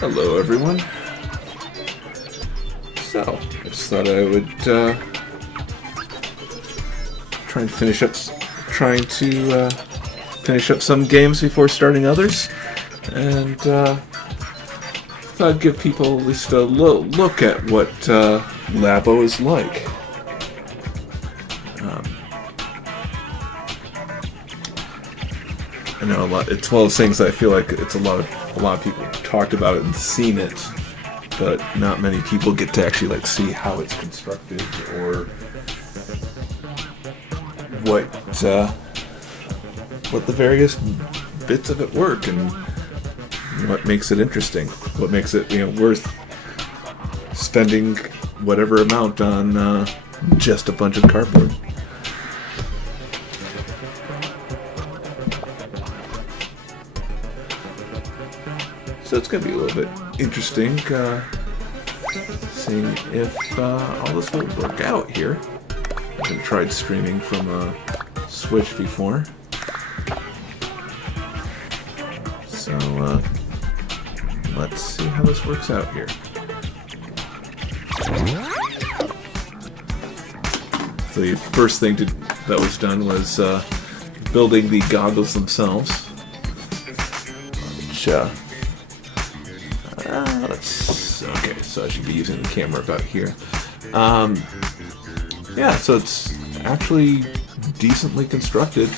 Hello everyone. So, I just thought I would trying to finish up some games before starting others, and thought I'd give people at least a look at what Labo is like. I know a lot. It's one of those things that I feel like it's a lot of people talked about it and seen it, but not many people get to actually see how it's constructed or what the various bits of it work and what makes it interesting, what makes it worth spending whatever amount on just a bunch of cardboard. So it's going to be a little bit interesting seeing if all this will work out here. I haven't tried streaming from a Switch before. So let's see how this works out here. So the first thing that was done was building the goggles themselves, which okay, so I should be using the camera about here. Yeah, so it's actually decently constructed.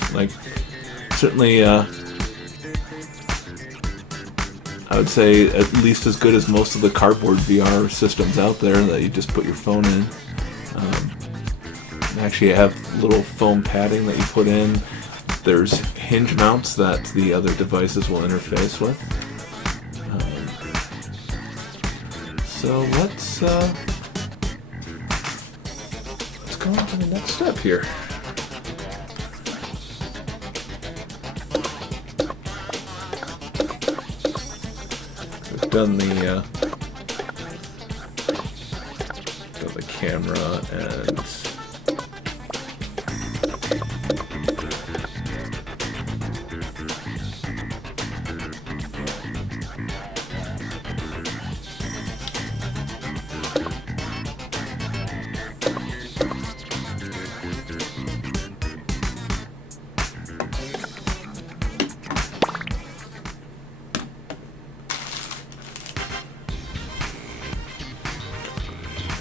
Certainly, I would say at least as good as most of the cardboard VR systems out there that you just put your phone in. Actually, I have little foam padding that you put in. There's hinge mounts that the other devices will interface with. So let's go on to the next step here. We've done the camera and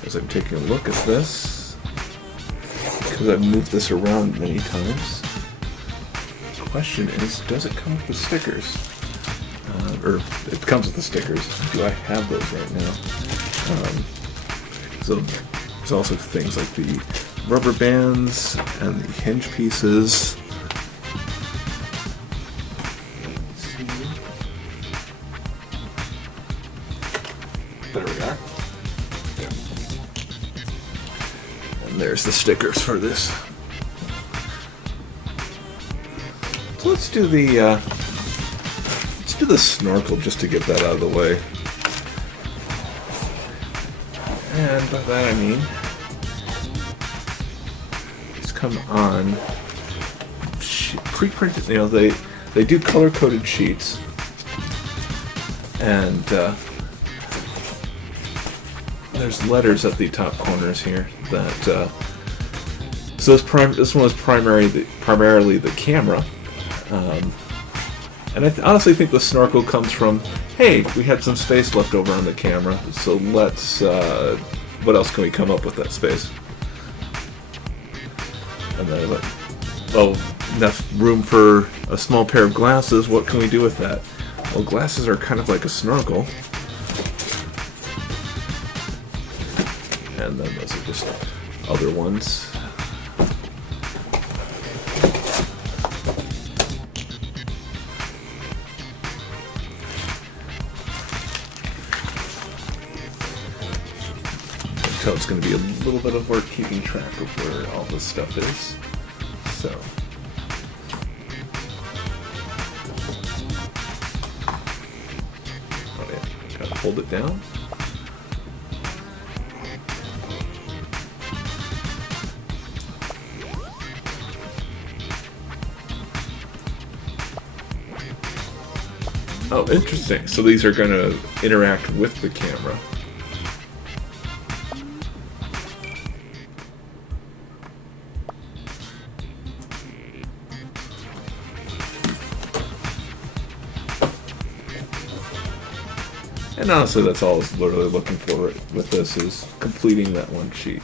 as I'm taking a look at this, because I've moved this around many times, the question is, does it come with the stickers? Or it comes with the stickers. Do I have those right now? So there's also things like the rubber bands and the hinge pieces. There we are. And there's the stickers for this. So let's do the snorkel just to get that out of the way. And by that I mean these come on pre-printed. They do color-coded sheets, and there's letters at the top corners here that. So this one was primarily the camera. And I honestly think the snorkel comes from, hey, we had some space left over on the camera, so let's, what else can we come up with that space? And then enough room for a small pair of glasses, what can we do with that? Well, glasses are kind of like a snorkel. And then those are just other ones. tell it's going to be a little bit of work keeping track of where all this stuff is. So. Oh yeah, gotta hold it down. Oh, interesting. So these are going to interact with the camera. And honestly, that's all I was literally looking for with this, is completing that one sheet.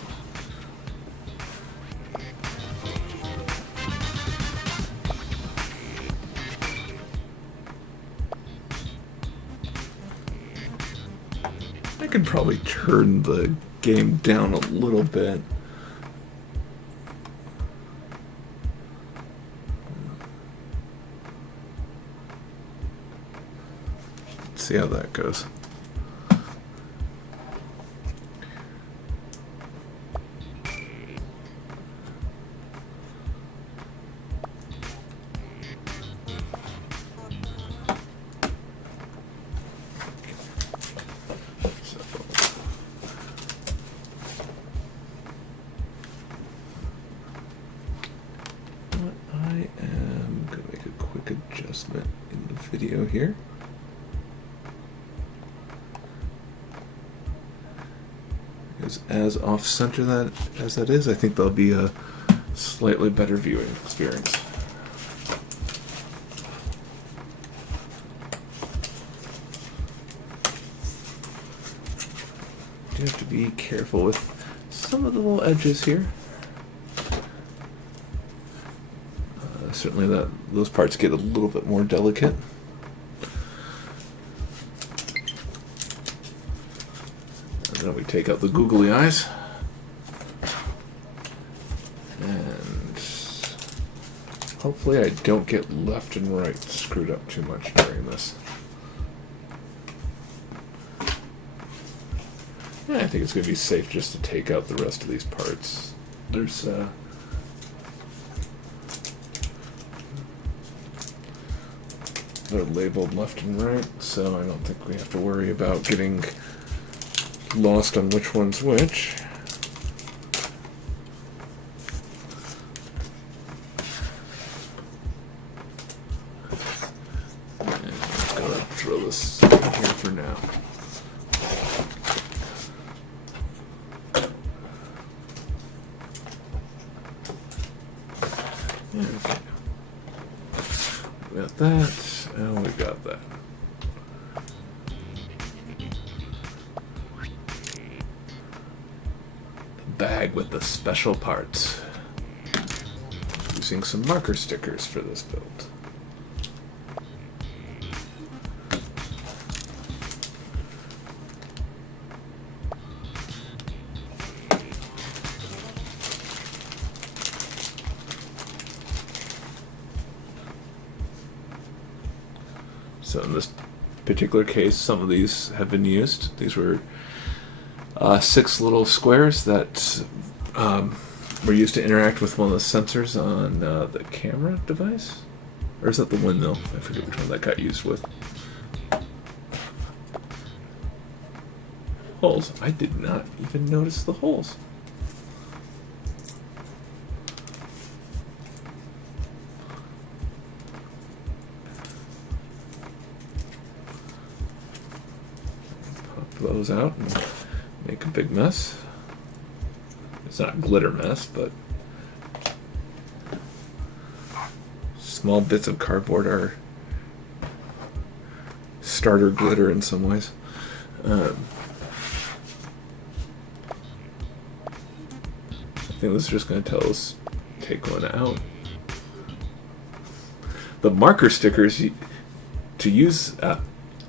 I could probably turn the game down a little bit. Let's see how that goes. Adjustment in the video here. Because as off center that as that is, I think there'll be a slightly better viewing experience. You have to be careful with some of the little edges here. Certainly those parts get a little bit more delicate. And then we take out the googly eyes. And hopefully I don't get left and right screwed up too much during this. Yeah, I think it's going to be safe just to take out the rest of these parts. There's they're labeled left and right, so I don't think we have to worry about getting lost on which one's which. And I'm just gonna throw this in here for now. Okay. We got that. And we got that. The bag with the special parts. Using some marker stickers for this build. So in this particular case, some of these have been used. These were 6 little squares that were used to interact with one of the sensors on the camera device. Or is that the windmill? I forget which one that got used with. Holes. I did not even notice the holes. Those out and make a big mess. It's not a glitter mess, but small bits of cardboard are starter glitter in some ways. I think this is just going to tell us take one out. The marker stickers to use.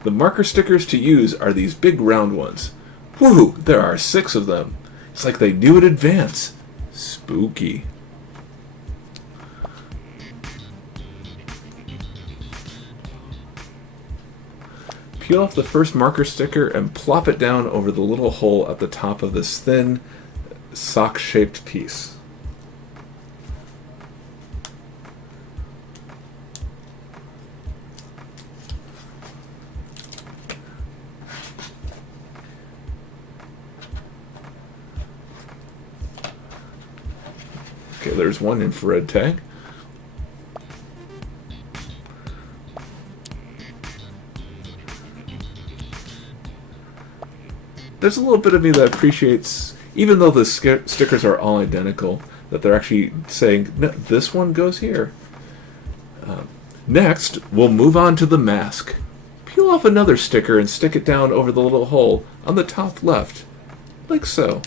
The marker stickers to use are these big round ones. Woohoo! There are 6 of them. It's like they knew in advance. Spooky. Peel off the first marker sticker and plop it down over the little hole at the top of this thin, sock-shaped piece. Okay, there's one infrared tag. There's a little bit of me that appreciates, even though the stickers are all identical, that they're actually saying, no, this one goes here. Next, we'll move on to the mask. Peel off another sticker and stick it down over the little hole on the top left, like so.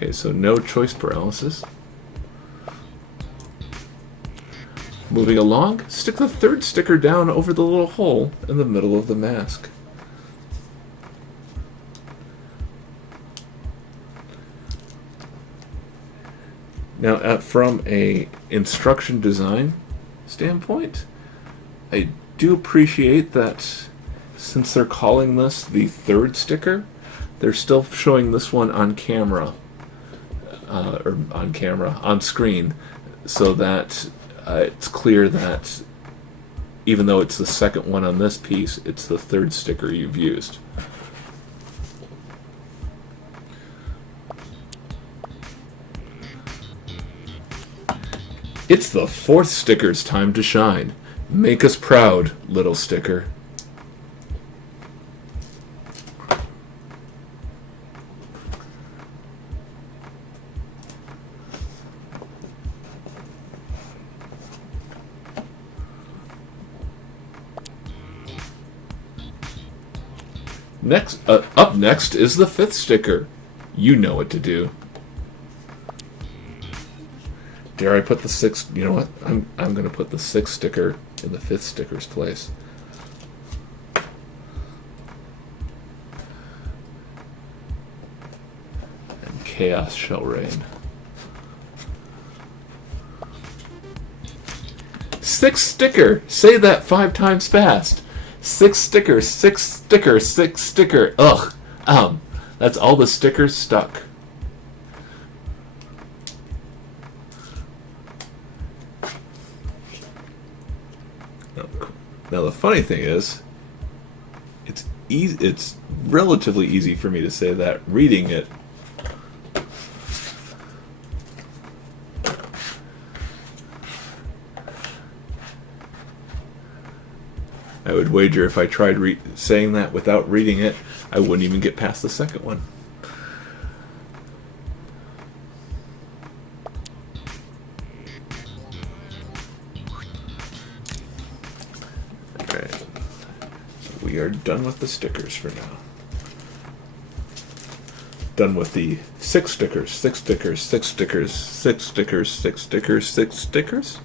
Okay, so no choice paralysis. Moving along, stick the third sticker down over the little hole in the middle of the mask. Now, from a instruction design standpoint, I do appreciate that since they're calling this the third sticker, they're still showing this one on camera. On screen, so that it's clear that even though it's the second one on this piece, it's the third sticker you've used. It's the fourth sticker's time to shine. Make us proud, little sticker. Up next is the fifth sticker. You know what to do. Dare I put the sixth? You know what? I'm going to put the sixth sticker in the fifth sticker's place. And chaos shall reign. Sixth sticker. Say that 5 times fast. 6 stickers, 6 sticker, 6 sticker. Ugh. That's all the stickers stuck. Now the funny thing is, it's easy. It's relatively easy for me to say that reading it. I would wager if I tried saying that without reading it, I wouldn't even get past the second one. Alright. So we are done with the stickers for now. Done with the 6 stickers, 6 stickers, 6 stickers, 6 stickers, 6 stickers, 6 stickers.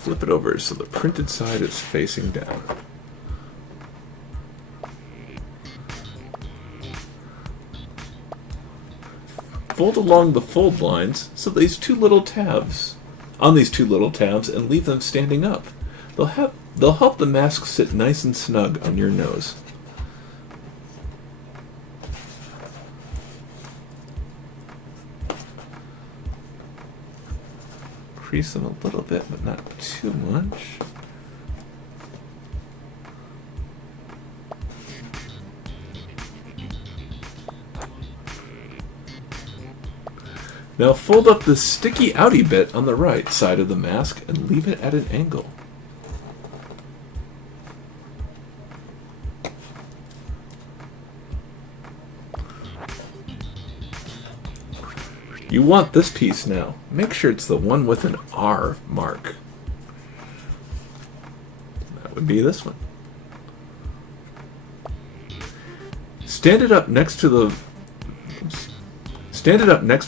Flip it over so the printed side is facing down. Fold along the fold lines so these 2 little tabs, on these 2 little tabs, and leave them standing up. They'll help the mask sit nice and snug on your nose. Crease them a little bit, but not too much. Now fold up the sticky outie bit on the right side of the mask and leave it at an angle. You want this piece now. Make sure it's the one with an R mark. That would be this one. Stand it up next to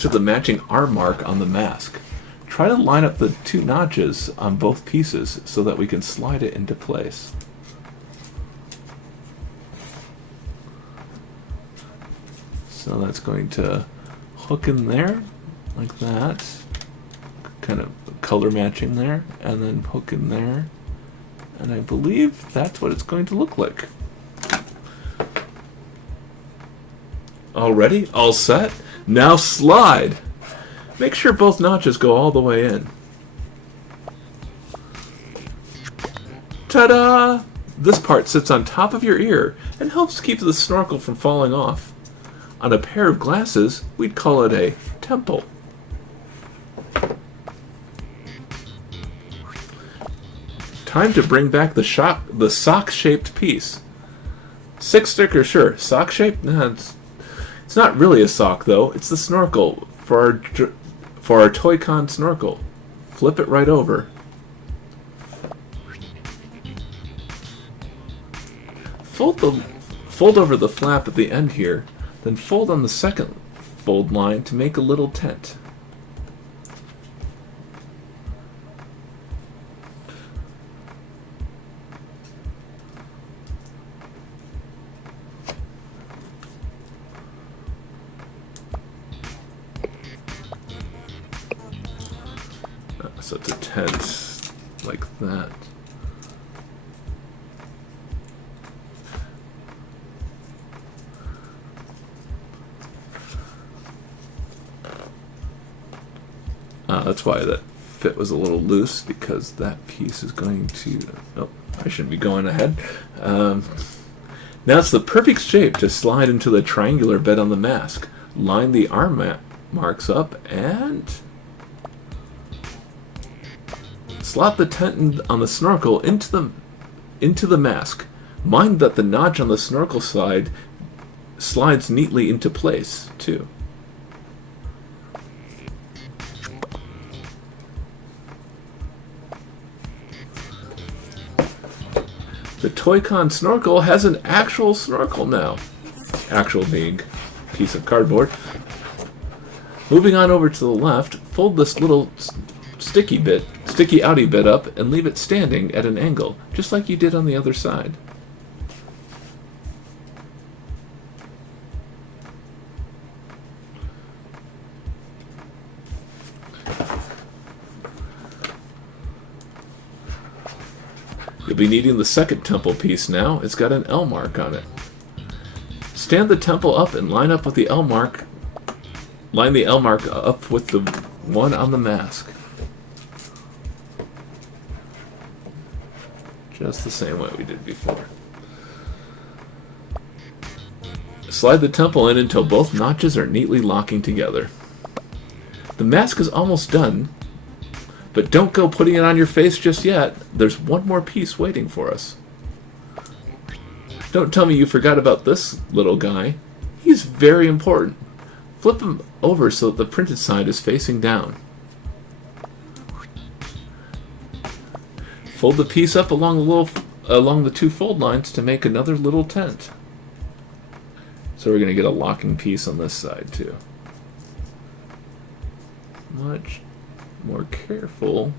the matching R mark on the mask. try to line up the two notches on both pieces so that we can slide it into place. So that's going to hook in there, like that, kind of color matching there, and then hook in there, and I believe that's what it's going to look like. All ready? All set? Now slide! Make sure both notches go all the way in. Ta-da! This part sits on top of your ear and helps keep the snorkel from falling off. On a pair of glasses, we'd call it a temple. Time to bring back the sock-shaped piece. 6 stickers, sure. Sock shape? Nah, it's not really a sock, though. It's the snorkel for our Toy-Con snorkel. Flip it right over. Fold over the flap at the end here, then fold on the second fold line to make a little tent. So it's a tent like that. That's why that fit was a little loose, because that piece is going to... Oh, I shouldn't be going ahead. Now it's the perfect shape to slide into the triangular bed on the mask. Line the arm marks up and... slot the tent on the snorkel into the mask. Mind that the notch on the snorkel side slides neatly into place, too. The Toy-Con snorkel has an actual snorkel now. Actual being piece of cardboard. Moving on over to the left, fold this little sticky outy bit up and leave it standing at an angle, just like you did on the other side. You'll be needing the second temple piece now. It's got an L mark on it. Stand the temple up and line up with the L mark. Line the L mark up with the one on the mask. Just the same way we did before. Slide the temple in until both notches are neatly locking together. The mask is almost done, but don't go putting it on your face just yet. There's one more piece waiting for us. Don't tell me you forgot about this little guy. He's very important. Flip him over so that the printed side is facing down. Fold the piece up along the two fold lines to make another little tent. So we're going to get a locking piece on this side too. Much more careful,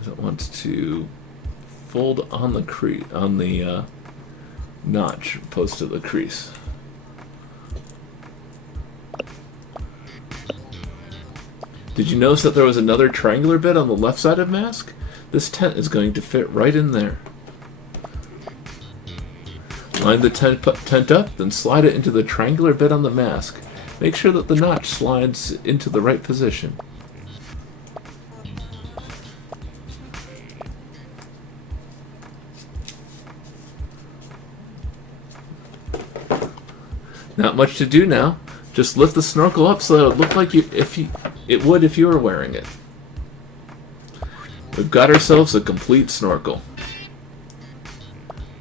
as it wants to fold on the notch opposed to the crease. Did you notice that there was another triangular bit on the left side of mask? This tent is going to fit right in there. Line the tent up, then slide it into the triangular bit on the mask. Make sure that the notch slides into the right position. Not much to do now. Just lift the snorkel up so that it look like it would if you were wearing it. We've got ourselves a complete snorkel.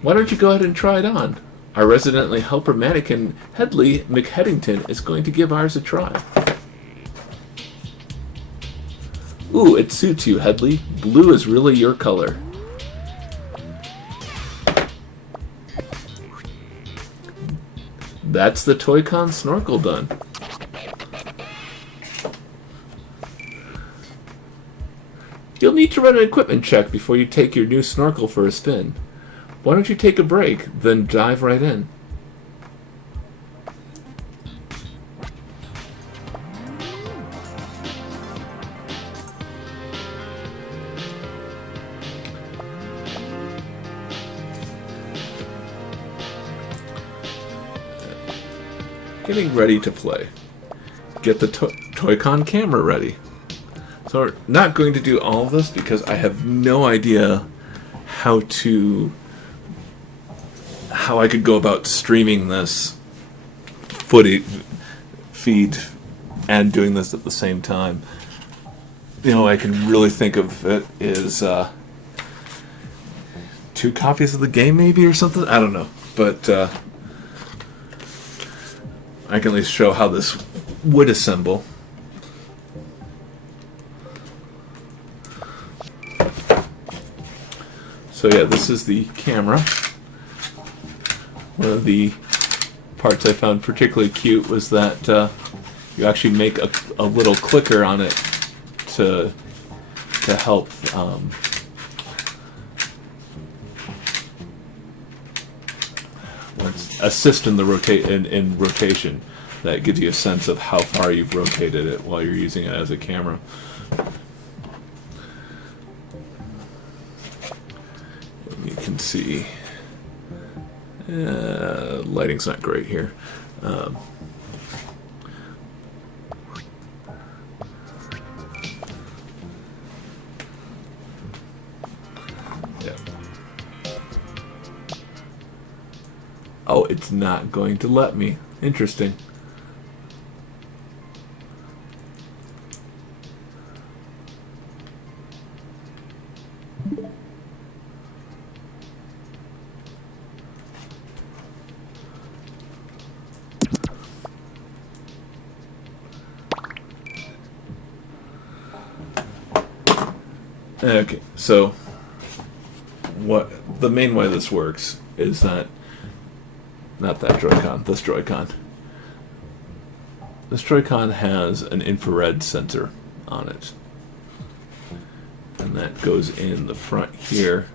Why don't you go ahead and try it on? Our residently helper mannequin, Hedley McHeadington, is going to give ours a try. Ooh, it suits you, Hedley. Blue is really your color. That's the Toy-Con snorkel done. You'll need to run an equipment check before you take your new snorkel for a spin. Why don't you take a break, then dive right in? Getting ready to play. Get the Toy-Con camera ready. So we're not going to do all of this because I have no idea how I could go about streaming this footage feed and doing this at the same time. The only way I can really think of it is 2 copies of the game maybe or something. I don't know, but I can at least show how this would assemble. So yeah, this is the camera. One of the parts I found particularly cute was that you actually make a little clicker on it to help assist in the rotation. That gives you a sense of how far you've rotated it while you're using it as a camera. And you can see lighting's not great here. Yeah. Oh, it's not going to let me. Interesting. Okay, so what the main way this works is that not that Joy-Con, this Joy-Con. This Joy-Con has an infrared sensor on it, and that goes in the front here,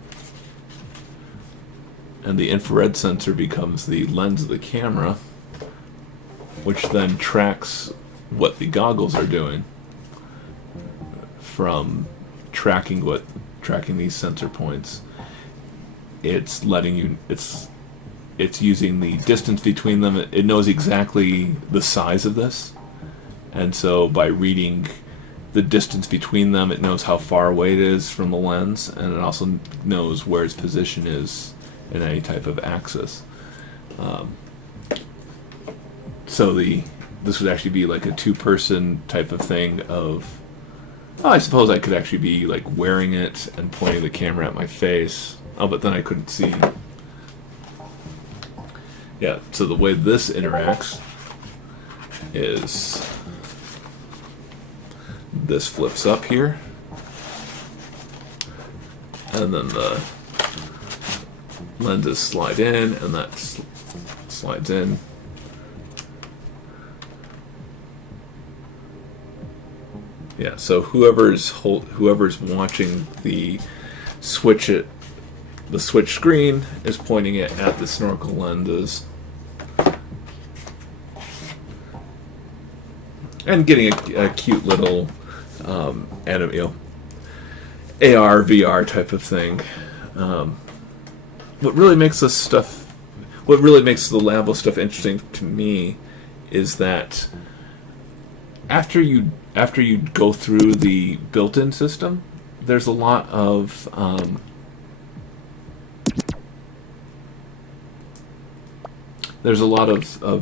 and the infrared sensor becomes the lens of the camera, which then tracks what the goggles are doing from tracking these sensor points. It's letting you it's using the distance between them. It knows exactly the size of this, and so by reading the distance between them, it knows how far away it is from the lens, and it also knows where its position is in any type of axis. So this would actually be like a 2-person type of thing of, I suppose I could actually be like wearing it and pointing the camera at my face. Oh, but then I couldn't see. Yeah, so the way this interacts is this flips up here, and then the lenses slide in, and that slides in. Yeah, so whoever's watching the switch screen is pointing it at the snorkel lenses and getting a cute little AR VR type of thing. What really makes the Labo stuff interesting to me is that after you go through the built-in system, there's a lot of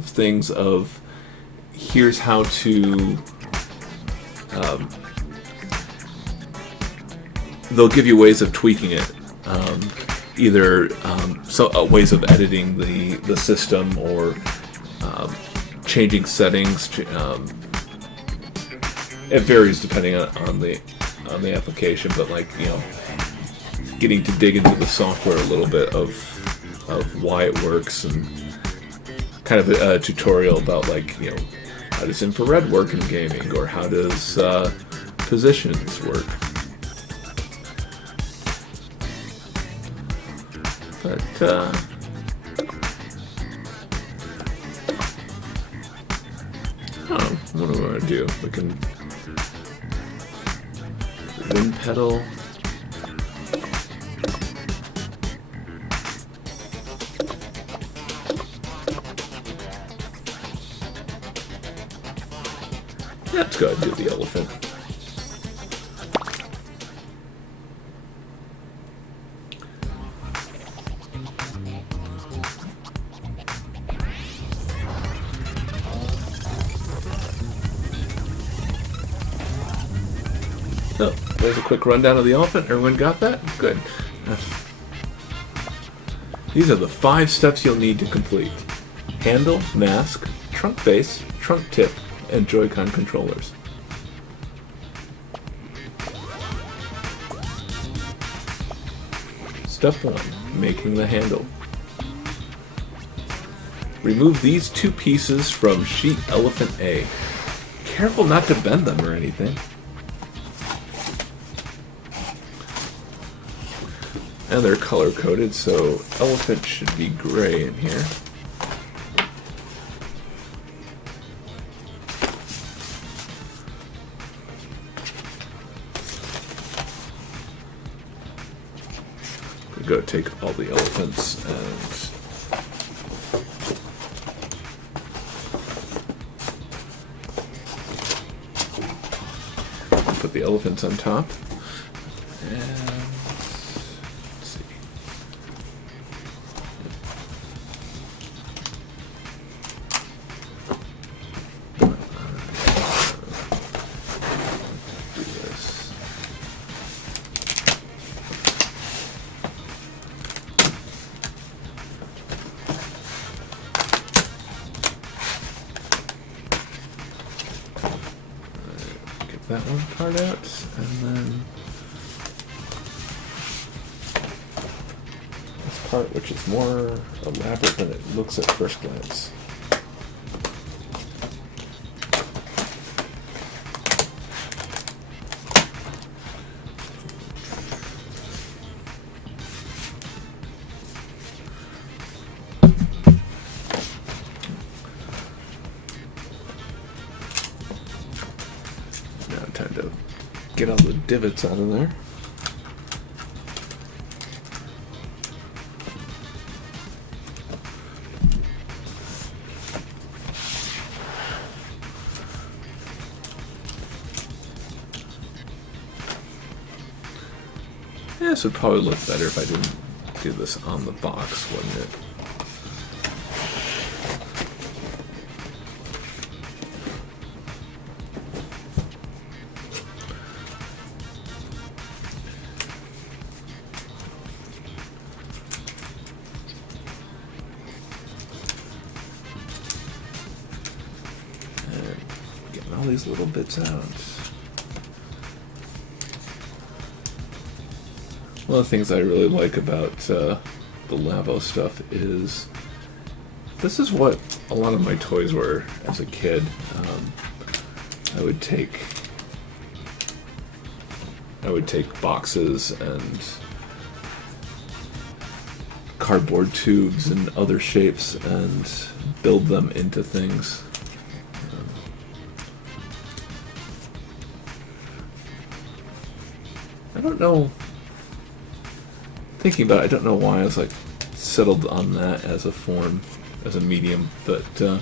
things of here's how to they'll give you ways of tweaking it, either ways of editing the system or changing settings. It varies depending on the application, but getting to dig into the software a little bit of why it works, and kind of a tutorial about how does infrared work in gaming, or how does positions work. But, oh, what do we want to do? We can wind pedal. Let's go ahead and do the elephant. So, there's a quick rundown of the elephant. Everyone got that? Good. These are the 5 steps you'll need to complete. Handle, mask, trunk base, trunk tip, and Joy-Con controllers. Step 1. Making the handle. Remove these 2 pieces from sheet elephant A. Careful not to bend them or anything. And they're color-coded, so elephant should be gray in here. We'll go take all the elephants and put the elephants on top. And that one part out, and then this part, which is more elaborate than it looks at first glance. Time to get all the divots out of there. Yeah, this would probably look better if I didn't do this on the box, wouldn't it? All these little bits out. One of the things I really like about the Labo stuff is this is what a lot of my toys were as a kid. I would take boxes and cardboard tubes and other shapes and build them into things. I don't know, thinking about it, I don't know why I was like settled on that as a form, as a medium, but it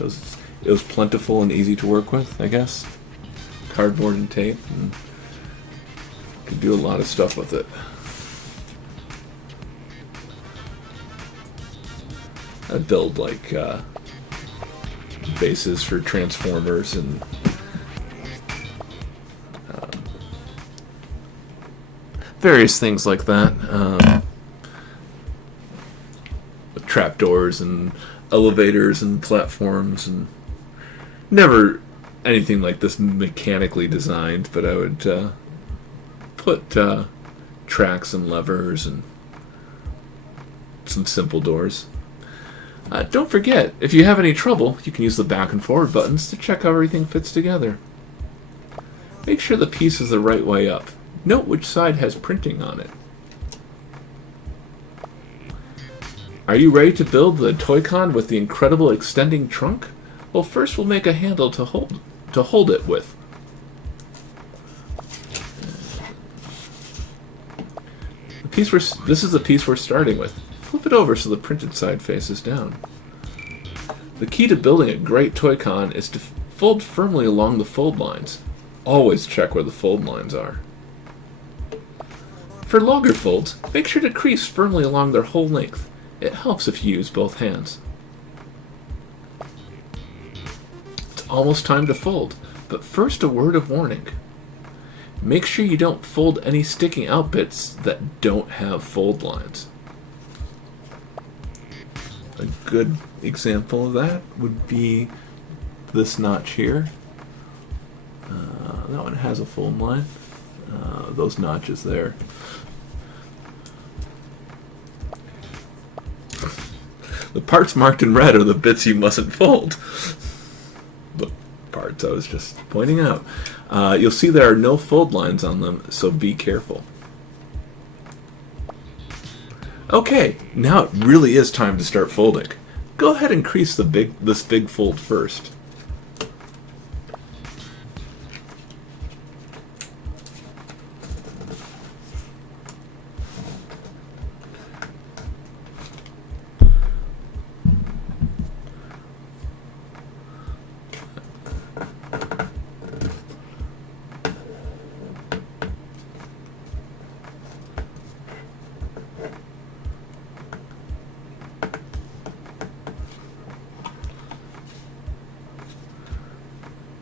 was plentiful and easy to work with, I guess. Cardboard and tape, and could do a lot of stuff with it. I'd build like bases for Transformers and various things like that. With trapdoors and elevators and platforms, and never anything like this mechanically designed, but I would put tracks and levers and some simple doors. Don't forget, if you have any trouble, you can use the back and forward buttons to check how everything fits together. Make sure the piece is the right way up. Note which side has printing on it. Are you ready to build the Toy-Con with the incredible extending trunk? Well, first we'll make a handle to hold it with. This is the piece we're starting with. Flip it over so the printed side faces down. The key to building a great Toy-Con is to fold firmly along the fold lines. Always check where the fold lines are. For longer folds, make sure to crease firmly along their whole length. It helps if you use both hands. It's almost time to fold, but first a word of warning. Make sure you don't fold any sticking out bits that don't have fold lines. A good example of that would be this notch here. That one has a fold line. Those notches there. The parts marked in red are the bits you mustn't fold. The parts I was just pointing out. You'll see there are no fold lines on them, so be careful. Okay, now it really is time to start folding. Go ahead and crease this big fold first.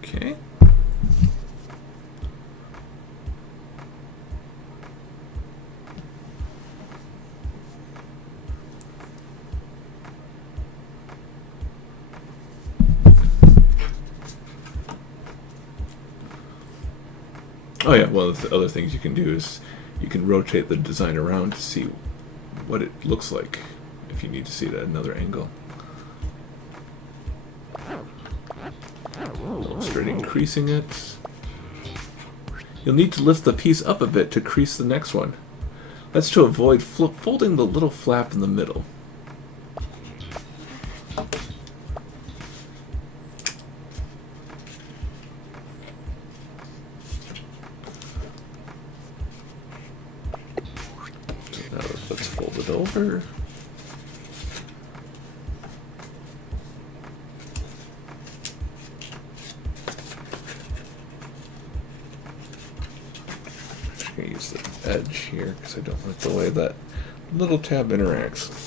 Okay. Oh yeah, one of the other things you can do is you can rotate the design around to see what it looks like if you need to see it at another angle. Illustrating creasing it. You'll need to lift the piece up a bit to crease the next one. That's to avoid folding the little flap in the middle. So now let's fold it over. I'm going to use the edge here because I don't like the way that little tab interacts.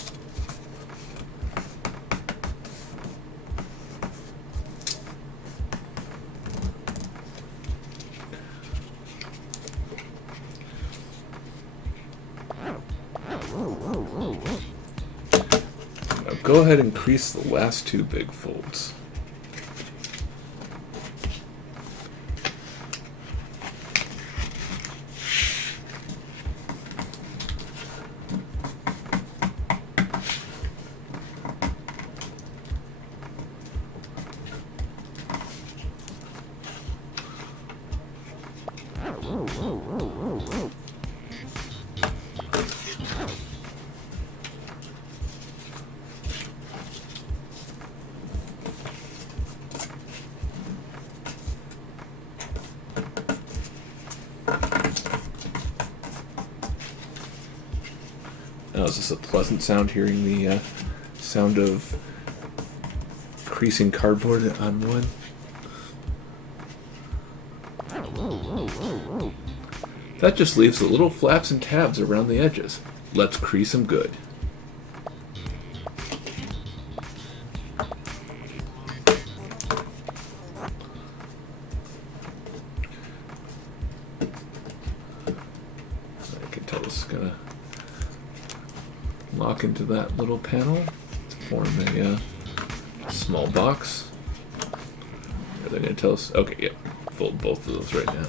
Now go ahead and crease the last two big folds. Now, is this a pleasant sound, hearing the sound of creasing cardboard on wood? That just leaves the little flaps and tabs around the edges. Let's crease them good. I can tell this is going to lock into that little panel to form a small box. Are they going to tell us? Okay, yeah. Fold both of those right now.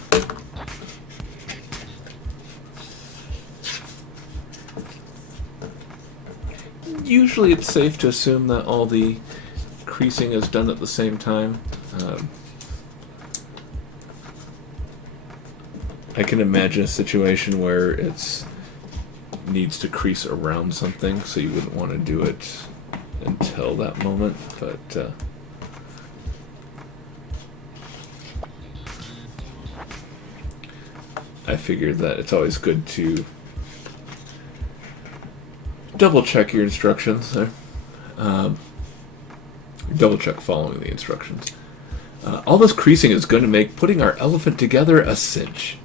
Usually it's safe to assume that all the creasing is done at the same time. I can imagine a situation where it's needs to crease around something, so you wouldn't want to do it until that moment, but I figured that it's always good to double check your instructions there. Double check following the instructions. All this creasing is going to make putting our elephant together a cinch.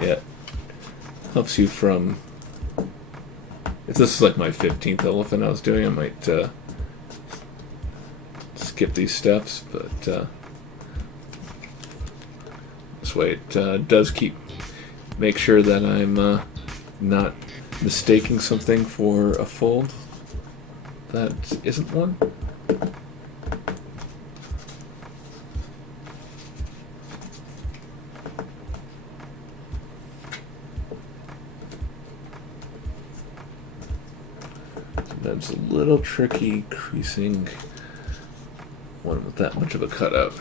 Yeah, helps you from... If this is like my 15th elephant I was doing, I might skip these steps, but this way it does make sure that I'm not mistaking something for a fold that isn't one. Sometimes a little tricky creasing one with that much of a cutout.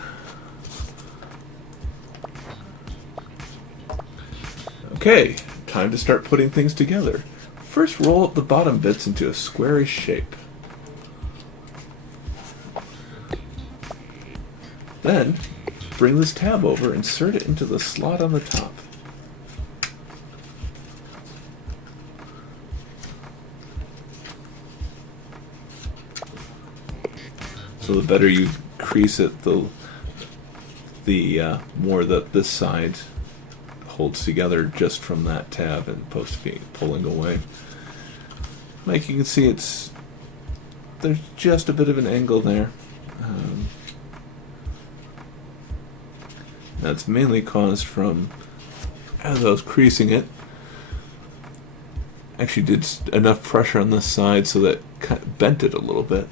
Okay, time to start putting things together. First, roll up the bottom bits into a squarish shape. Then, bring this tab over, insert it into the slot on the top. So the better you crease it, the more that this side holds together just from that tab and opposed to being pulling away. Like you can see, there's just a bit of an angle there. That's mainly caused from, as I was creasing it, actually did enough pressure on this side so that it bent it a little bit.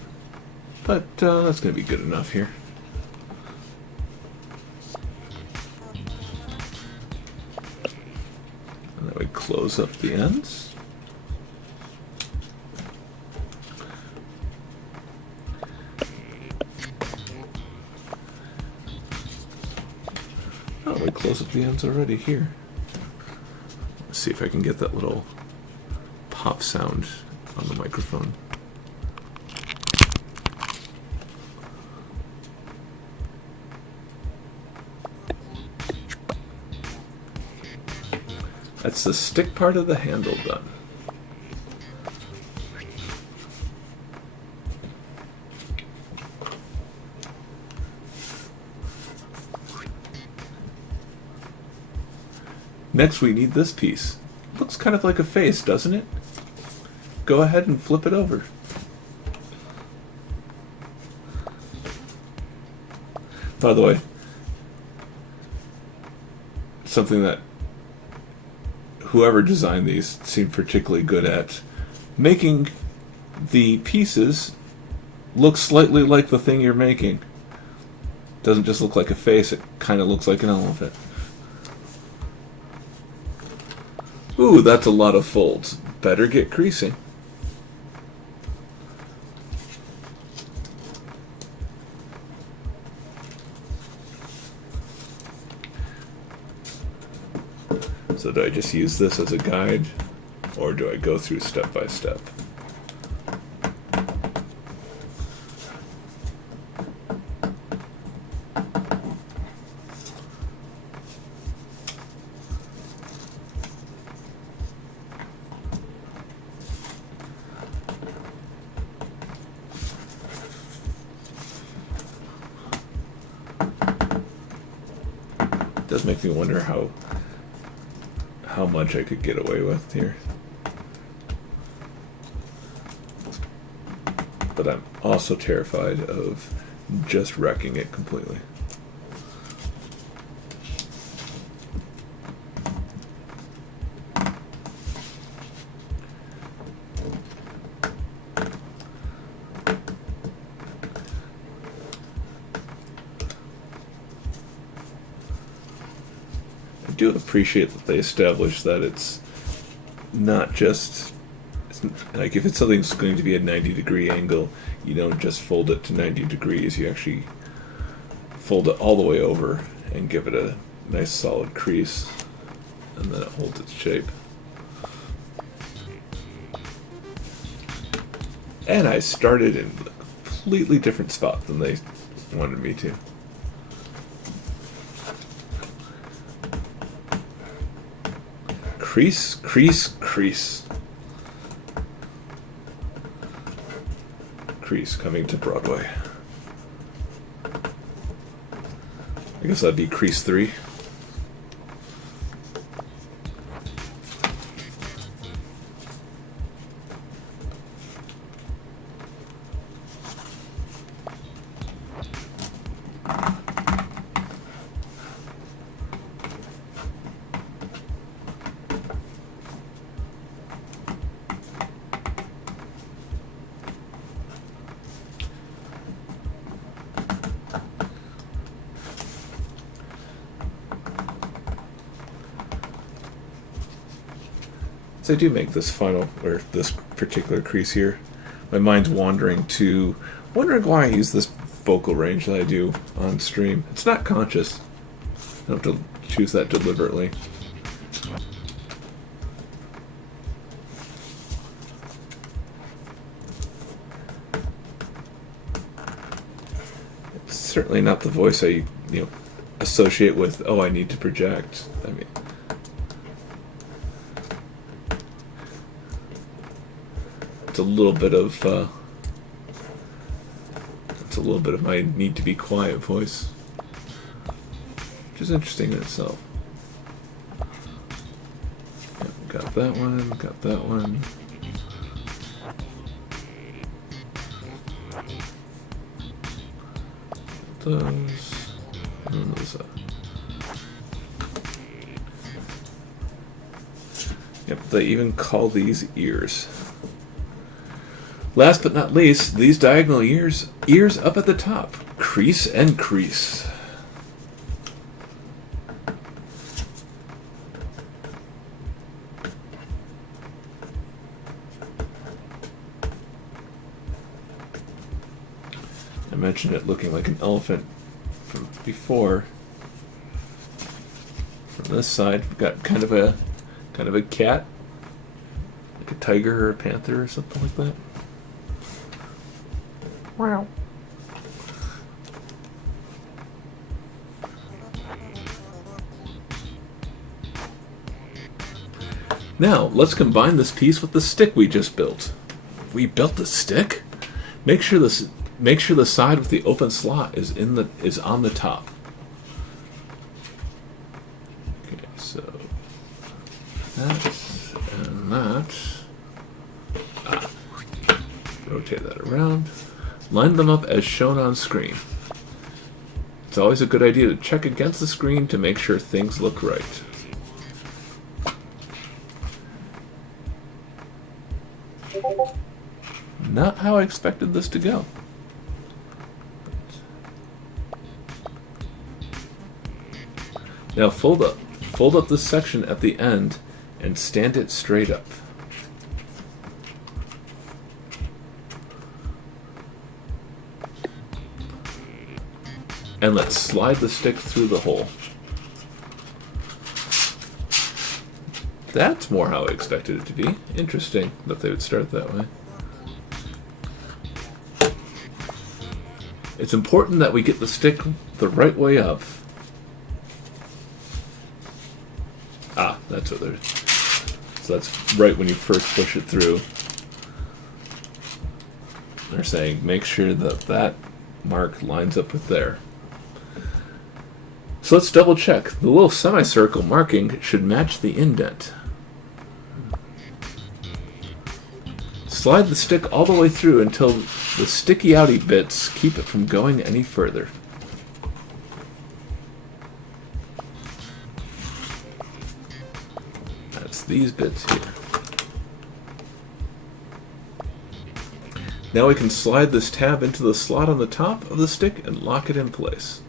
But that's going to be good enough here. And then we close up the ends. Oh, we close up the ends already here. Let's see if I can get that little pop sound on the microphone. That's the stick part of the handle done. Next we need this piece. Looks kind of like a face, doesn't it? Go ahead and flip it over. By the way, something that whoever designed these seemed particularly good at, making the pieces look slightly like the thing you're making. Doesn't just look like a face, it kind of looks like an elephant. Ooh, that's a lot of folds. Better get creasing. So do I just use this as a guide, or do I go through step by step? It does make me wonder how much I could get away with here. But I'm also terrified of just wrecking it completely. I do appreciate that they established that it's not just, like, if it's something that's going to be a 90-degree angle, you don't just fold it to 90 degrees, you actually fold it all the way over and give it nice solid crease, and then it holds its shape. And I started in a completely different spot than they wanted me to. Crease, crease, crease. Crease coming to Broadway. I guess that'd be crease 3. So I do make this final, or this particular crease here, my mind's wandering why I use this vocal range that I do on stream. It's not conscious. I don't have to choose that deliberately. It's certainly not the voice I, associate with, oh, I need to project. I mean, it's a little bit of my need to be quiet voice, which is interesting in itself. Yep, got that one, got that one. Those, and those up. Yep, they even call these ears. Last but not least, these diagonal ears up at the top. Crease and crease. I mentioned it looking like an elephant from before. From this side, we've got kind of a cat, like a tiger or a panther or something like that. Wow. Now, let's combine this piece with the stick we just built. We built the stick? Make sure the side with the open slot is on the top. Okay, so that and that. Rotate that around. Line them up as shown on screen. It's always a good idea to check against the screen to make sure things look right. Not how I expected this to go. Now fold up this section at the end and stand it straight up. And let's slide the stick through the hole. That's more how I expected it to be. Interesting that they would start that way. It's important that we get the stick the right way up. Ah, that's what they're... So that's right when you first push it through. They're saying make sure that that mark lines up with there. So let's double check. The little semicircle marking should match the indent. Slide the stick all the way through until the sticky outy bits keep it from going any further. That's these bits here. Now we can slide this tab into the slot on the top of the stick and lock it in place.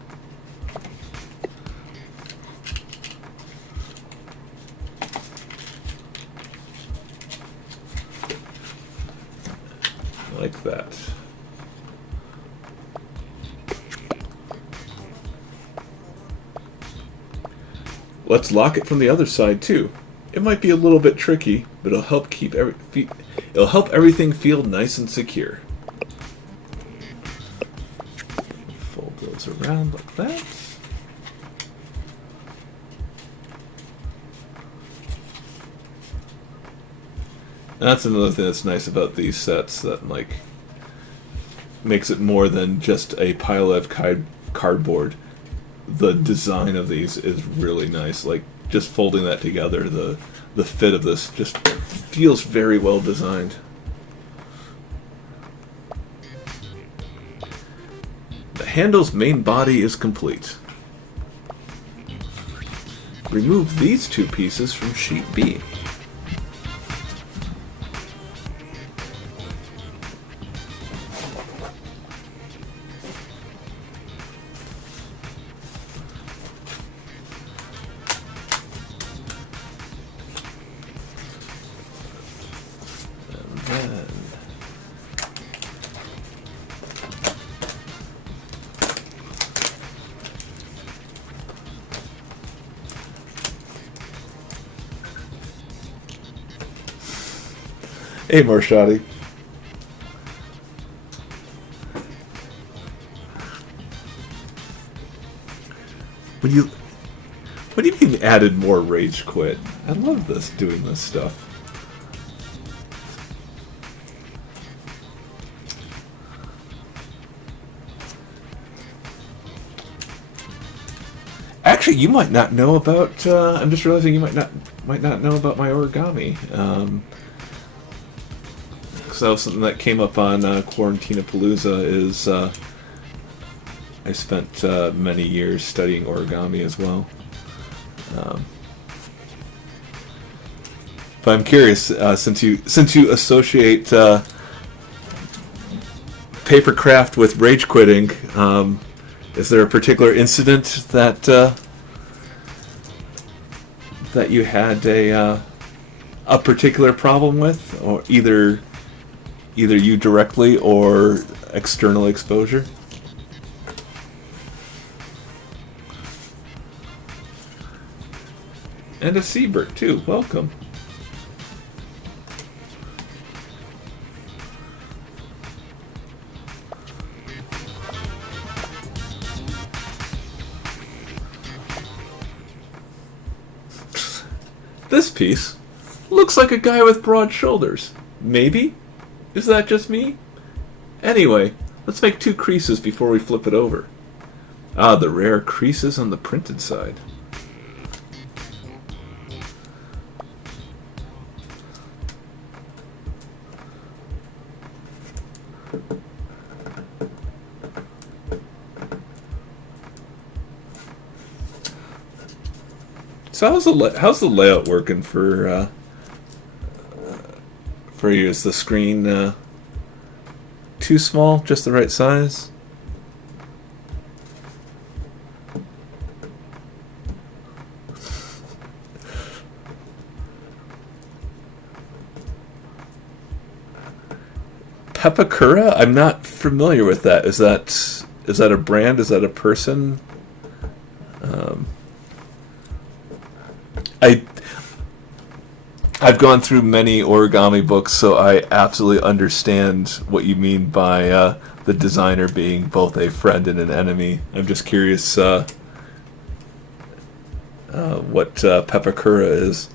Like that. Let's lock it from the other side too. It might be a little bit tricky, but it'll help everything feel nice and secure. Fold those around like that. And that's another thing that's nice about these sets, that like makes it more than just a pile of cardboard. The design of these is really nice. Like just folding that together, the fit of this just feels very well designed. The handle's main body is complete. Remove these two pieces from sheet B. Hey, Marshadi. What do you mean added more rage quit? I love this, doing this stuff. Actually, you might not know about. I'm just realizing you might not know about my origami. So something that came up on Quarantinapalooza is I spent many years studying origami as well. But I'm curious, since you associate papercraft with rage quitting, is there a particular incident that that you had a particular problem with, or either you directly or external exposure? And a Seabird too. Welcome. This piece looks like a guy with broad shoulders. Maybe? Is that just me? Anyway, let's make 2 creases before we flip it over. Ah, the rare creases on the printed side. So how's the layout working for you? Is the screen too small, just the right size? Pepakura? I'm not familiar with that. Is that a brand? Is that a person? I've gone through many origami books, so I absolutely understand what you mean by the designer being both a friend and an enemy. I'm just curious what Pepakura is.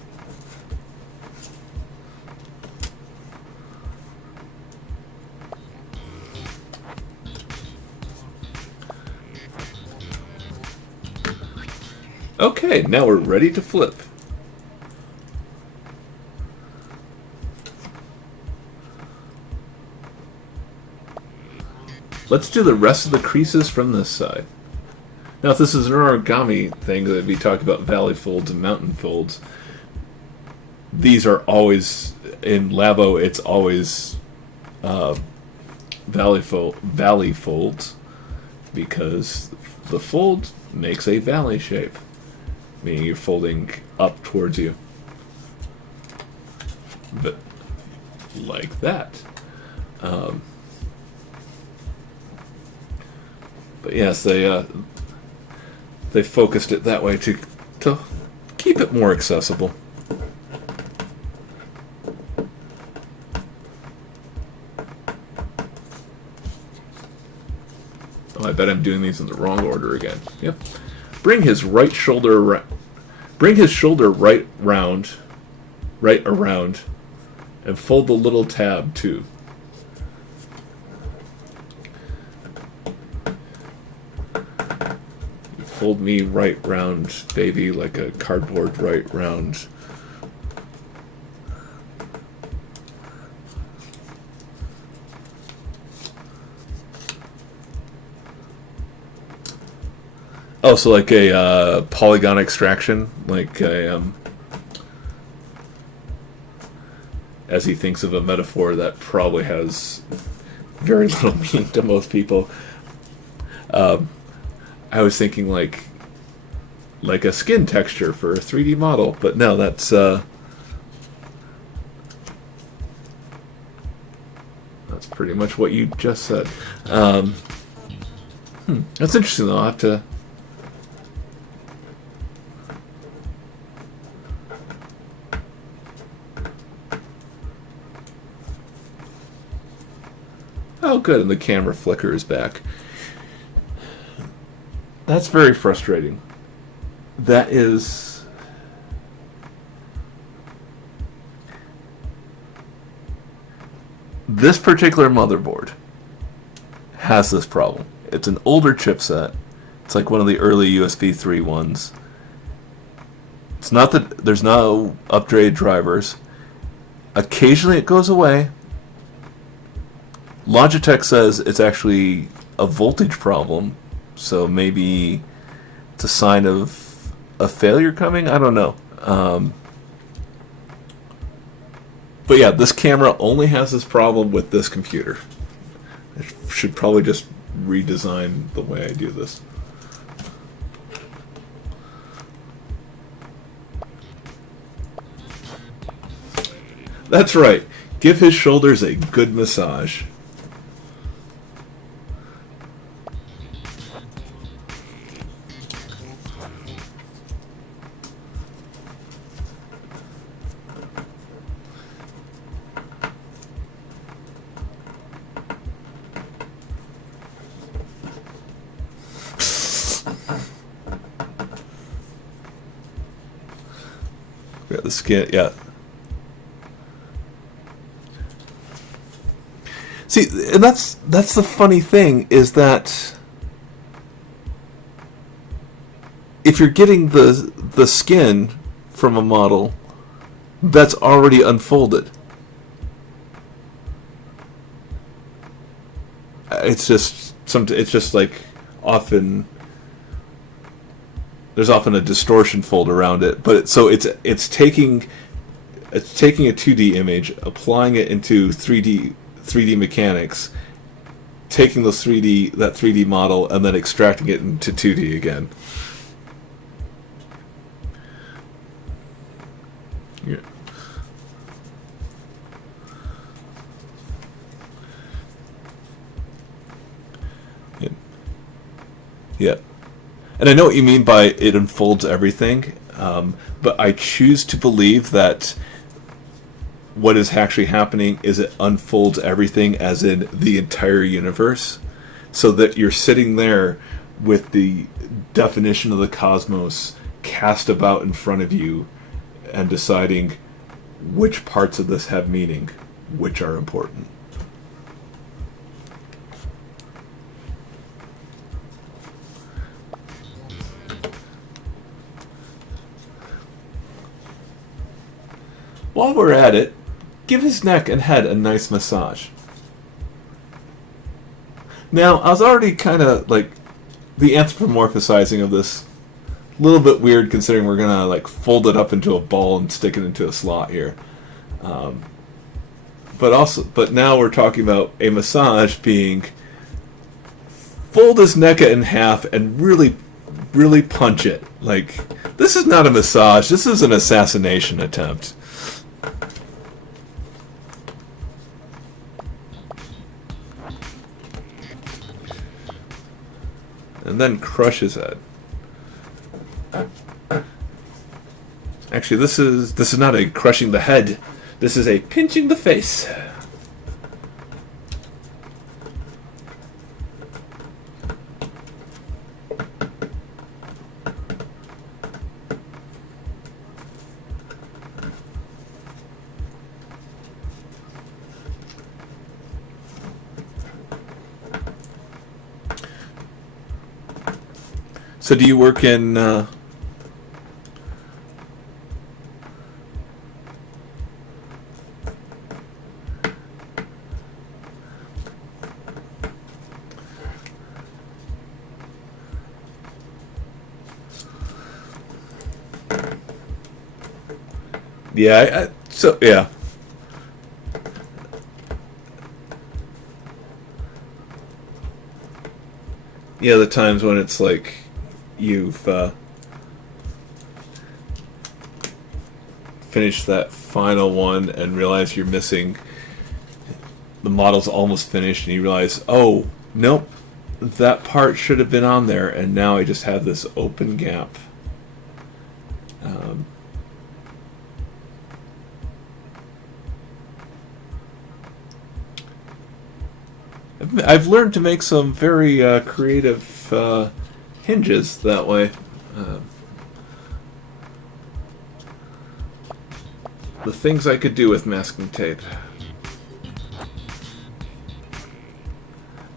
Okay, now we're ready to flip. Let's do the rest of the creases from this side. Now, if this is an origami thing that we talked about valley folds and mountain folds, these are always, in Labo, it's always valley folds, because the fold makes a valley shape, meaning you're folding up towards you. But like that. But yes, they focused it that way to keep it more accessible. Oh, I bet I'm doing these in the wrong order again. Yep. Bring his shoulder right around, and fold the little tab too. You fold me right round, baby, like a cardboard right round. Oh, so like a polygon extraction, like a, as he thinks of a metaphor that probably has very little meaning to most people. I was thinking like a skin texture for a 3D model, but no, that's pretty much what you just said. That's interesting though. I'll have to. Oh, good, and the camera flicker is back. That's very frustrating. That is... This particular motherboard has this problem. It's an older chipset. It's like one of the early USB 3 ones. It's not that there's no upgrade drivers. Occasionally it goes away. Logitech says it's actually a voltage problem, so maybe it's a sign of a failure coming? I don't know. But yeah, this camera only has this problem with this computer. I should probably just redesign the way I do this. That's right. Give his shoulders a good massage. Yeah, the skin, yeah. See, and that's the funny thing, is that if you're getting the skin from a model that's already unfolded, it's just like often there's often a distortion fold around it, but it's taking a 2D image, applying it into 3D mechanics, taking that 3D model, and then extracting it into 2D again. Yeah. Yeah. And I know what you mean by it unfolds everything, but I choose to believe that what is actually happening is it unfolds everything, as in the entire universe, so that you're sitting there with the definition of the cosmos cast about in front of you and deciding which parts of this have meaning, which are important. While we're at it, give his neck and head a nice massage. Now, I was already kind of like the anthropomorphizing of this a little bit weird, considering we're gonna like fold it up into a ball and stick it into a slot here. But now we're talking about a massage being fold his neck in half and really, really punch it. Like, this is not a massage. This is an assassination attempt. And then crush his head. Actually, this is not a crushing the head. This is a pinching the face. So do you work in yeah, so yeah. Yeah, the times when it's like you've finished that final one and realize you're missing the model's almost finished and you realize, oh, nope, that part should have been on there and now I just have this open gap. I've learned to make some very creative hinges that way. The things I could do with masking tape.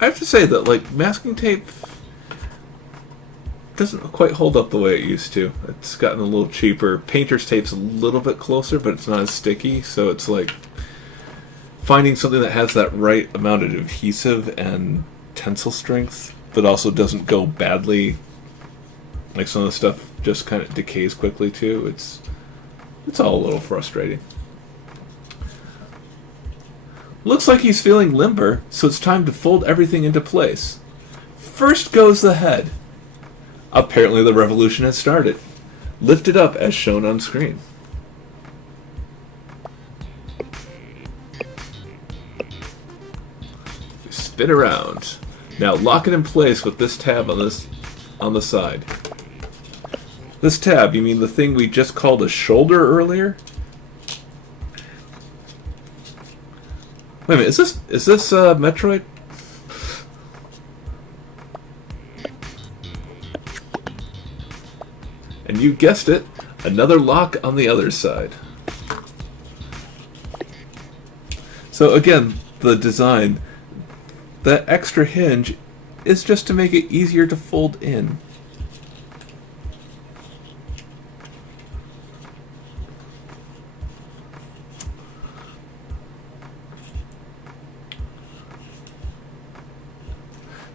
I have to say that, like, masking tape doesn't quite hold up the way it used to. It's gotten a little cheaper. Painter's tape's a little bit closer, but it's not as sticky, so it's like finding something that has that right amount of adhesive and tensile strength, but also doesn't go badly. Like some of the stuff just kind of decays quickly too. It's all a little frustrating. Looks like he's feeling limber, so it's time to fold everything into place. First goes the head. Apparently the revolution has started. Lift it up as shown on screen. Spin around. Now lock it in place with this tab on the side. This tab, you mean the thing we just called a shoulder earlier? Wait a minute, is this Metroid? And you guessed it, another lock on the other side. So again, the design, that extra hinge is just to make it easier to fold in.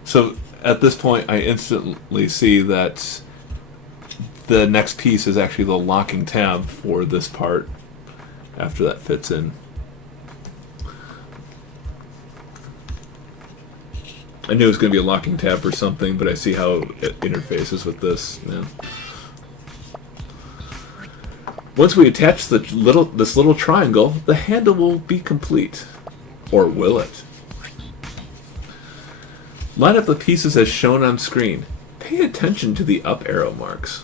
So at this point, I instantly see that the next piece is actually the locking tab for this part after that fits in. I knew it was going to be a locking tab for something, but I see how it interfaces with this now. Once we attach this little triangle, the handle will be complete. Or will it? Line up the pieces as shown on screen. Pay attention to the up arrow marks.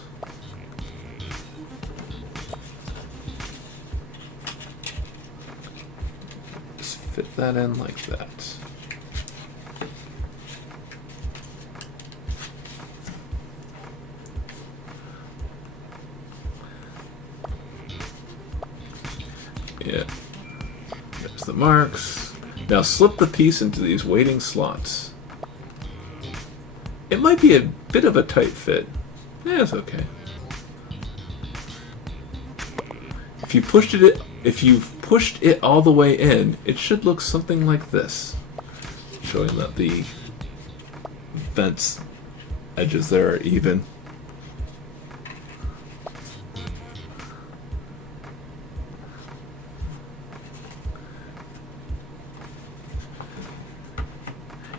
Just fit that in like that. Yeah. There's the marks. Now slip the piece into these waiting slots. It might be a bit of a tight fit. Yeah, it's okay. If you've pushed it all the way in, it should look something like this, showing that the vents edges there are even.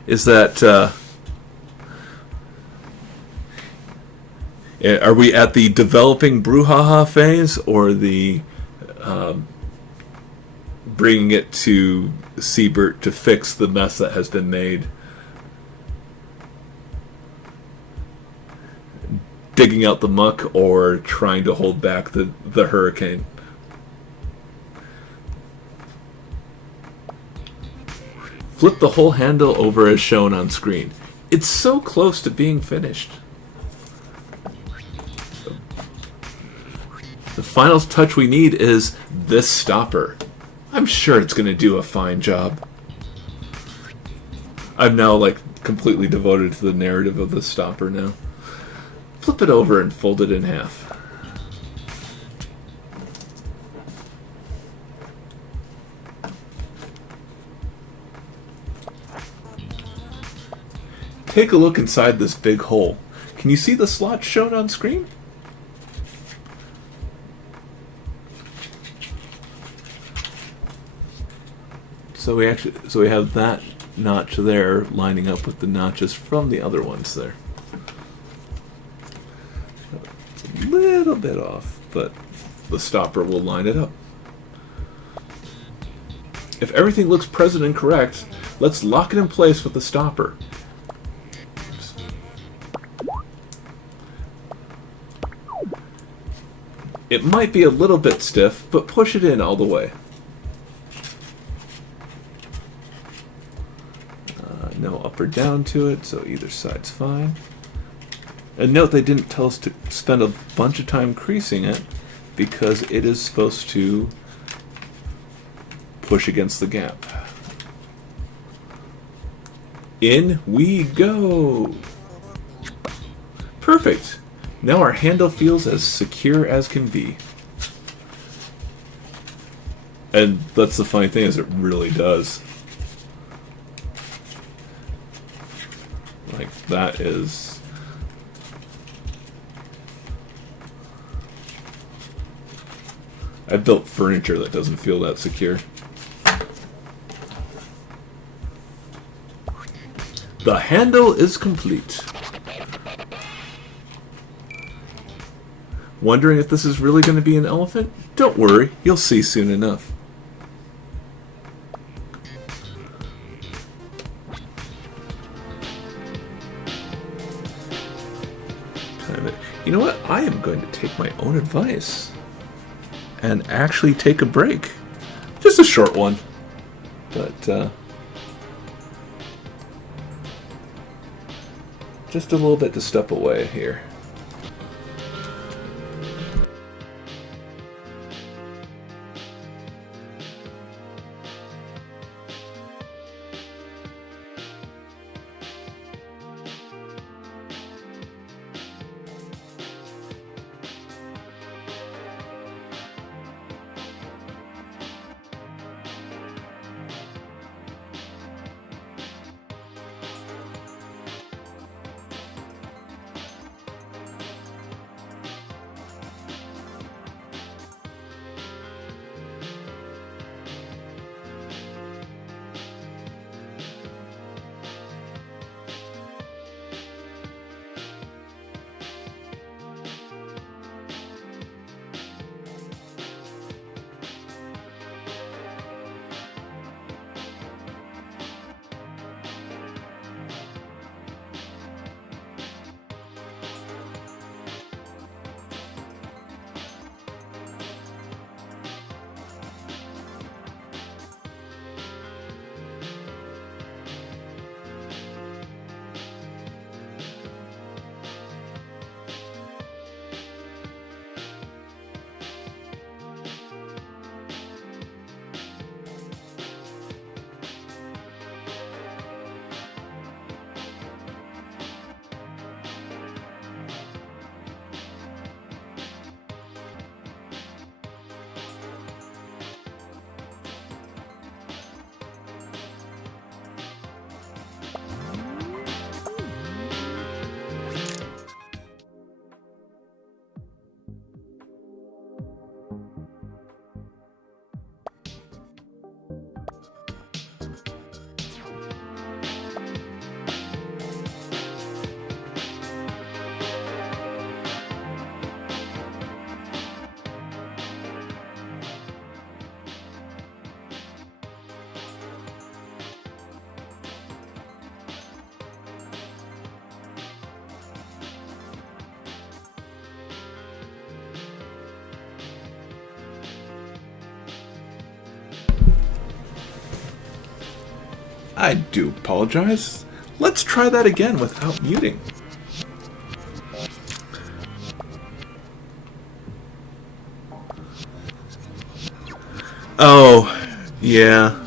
Is that are we at the developing brouhaha phase, or the bringing it to Siebert to fix the mess that has been made? digging out the muck or trying to hold back the hurricane. Flip the whole handle over as shown on screen. It's so close to being finished. The final touch we need is this stopper. I'm sure it's going to do a fine job. I'm now like completely devoted to the narrative of the stopper now. Flip it over and fold it in half. Take a look inside this big hole. Can you see the slots shown on screen? So we have that notch there lining up with the notches from the other ones there. It's a little bit off, but the stopper will line it up. If everything looks present and correct, let's lock it in place with the stopper. It might be a little bit stiff, but push it in all the way. No up or down to it, so either side's fine. And note they didn't tell us to spend a bunch of time creasing it because it is supposed to push against the gap. In we go! Perfect! Now our handle feels as secure as can be. And that's the funny thing, is it really does. Like, that is... I've built furniture that doesn't feel that secure. The handle is complete. Wondering if this is really going to be an elephant? Don't worry, you'll see soon enough. You know what? I am going to take my own advice and actually take a break. Just a short one. But, just a little bit to step away here. I do apologize. Let's try that again without muting. Oh, yeah.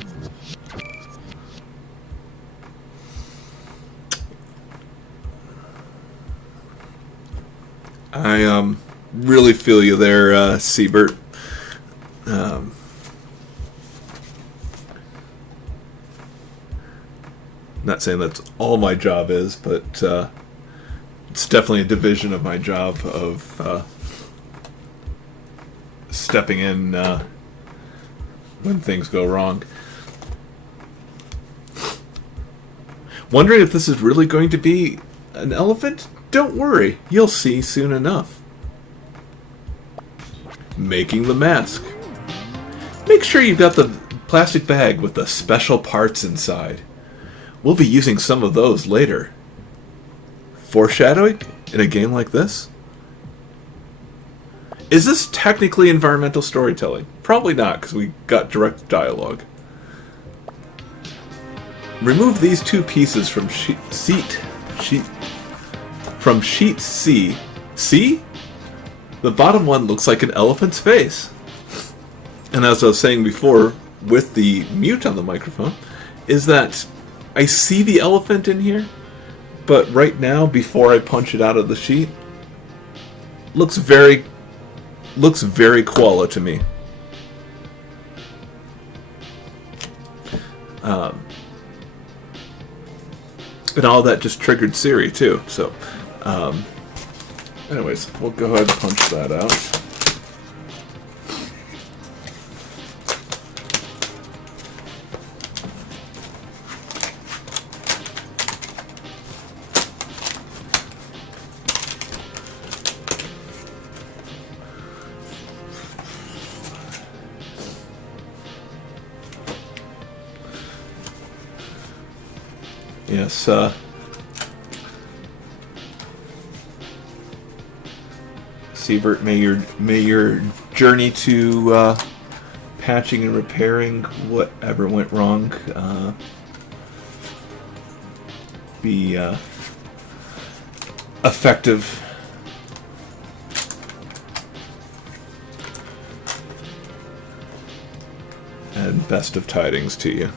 I really feel you there, Siebert. Not saying that's all my job is, but it's definitely a division of my job of stepping in when things go wrong. Wondering if this is really going to be an elephant? Don't worry, you'll see soon enough. Making the mask. Make sure you've got the plastic bag with the special parts inside. We'll be using some of those later. Foreshadowing in a game like this? Is this technically environmental storytelling? Probably not, because we got direct dialogue. Remove these two pieces from sheet C. See? The bottom one looks like an elephant's face. And as I was saying before, with the mute on the microphone, is that I see the elephant in here, but right now, before I punch it out of the sheet, looks very koala to me. And all that just triggered Siri too. So, anyways, we'll go ahead and punch that out. Yes, Siebert, may your journey to patching and repairing whatever went wrong be effective. And best of tidings to you.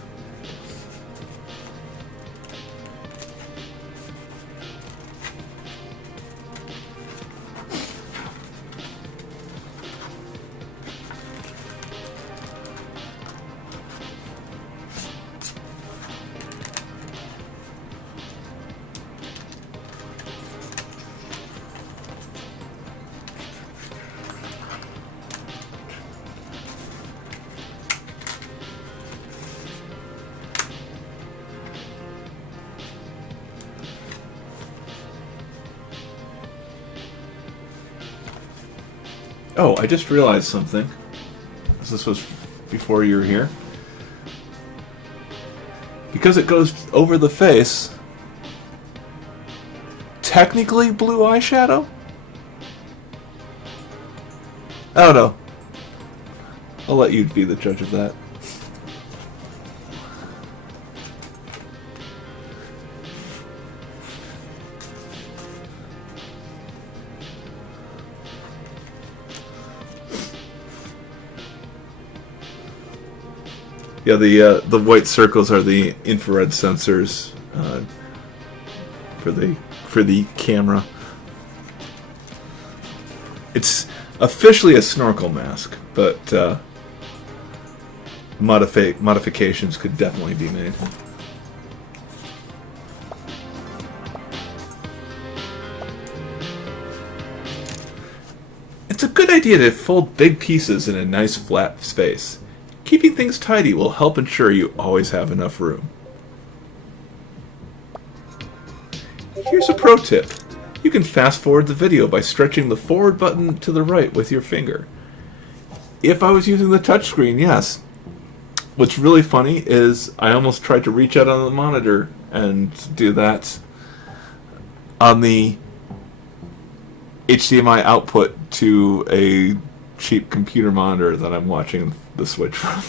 Oh, I just realized something. This was before you were here. Because it goes over the face, technically blue eyeshadow? I don't know. I'll let you be the judge of that. Yeah, the white circles are the infrared sensors for the camera. It's officially a snorkel mask, but modifications could definitely be made. It's a good idea to fold big pieces in a nice flat space. Keeping things tidy will help ensure you always have enough room. Here's a pro tip. You can fast forward the video by stretching the forward button to the right with your finger. If I was using the touchscreen, yes. What's really funny is I almost tried to reach out on the monitor and do that on the HDMI output to a cheap computer monitor that I'm watching the Switch from.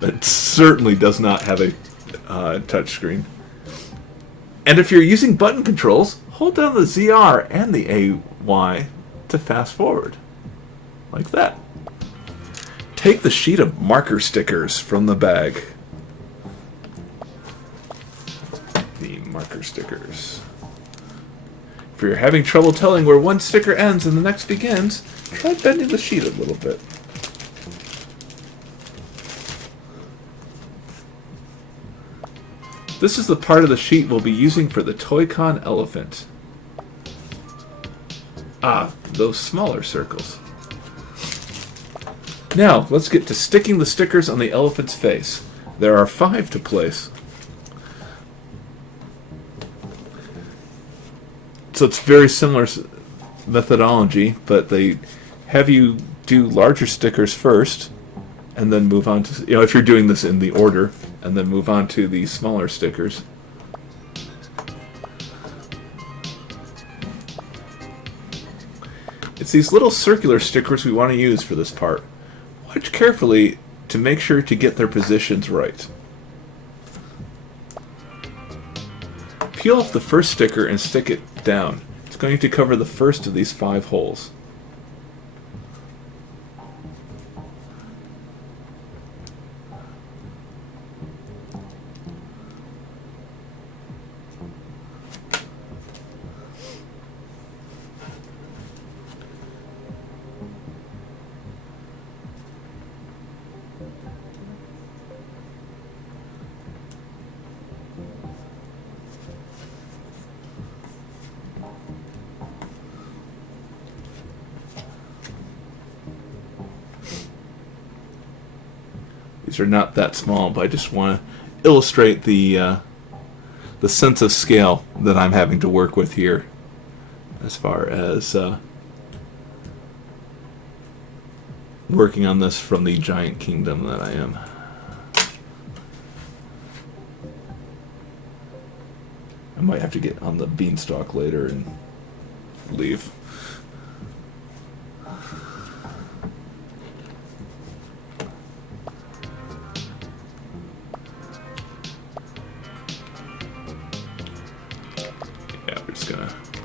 It certainly does not have a touchscreen. And if you're using button controls, hold down the ZR and the AY to fast forward. Like that. Take the sheet of marker stickers from the bag. The marker stickers. If you're having trouble telling where one sticker ends and the next begins, try bending the sheet a little bit. This is the part of the sheet we'll be using for the Toy-Con elephant. Ah, those smaller circles. Now, let's get to sticking the stickers on the elephant's face. There are 5 to place. So it's very similar methodology, but they have you do larger stickers first, and then move on to, if you're doing this in the order, and then move on to the smaller stickers. It's these little circular stickers we want to use for this part. Watch carefully to make sure to get their positions right. Peel off the first sticker and stick it down. It's going to cover the first of these 5 holes. These are not that small, but I just want to illustrate the sense of scale that I'm having to work with here, as far as working on this from the giant kingdom that I am. I might have to get on the beanstalk later and leave.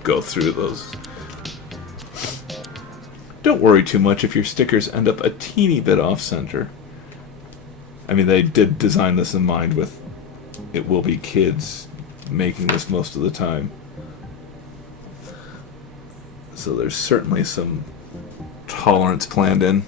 Go through those. Don't worry too much if your stickers end up a teeny bit off center. I mean, they did design this in mind with it will be kids making this most of the time. So there's certainly some tolerance planned in.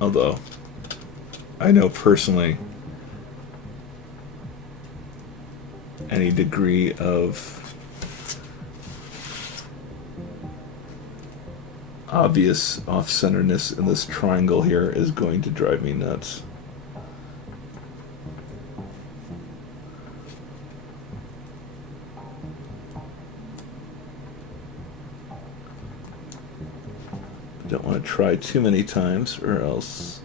Although, I know personally any degree of obvious off-centeredness in this triangle here is going to drive me nuts. Don't want to try too many times or else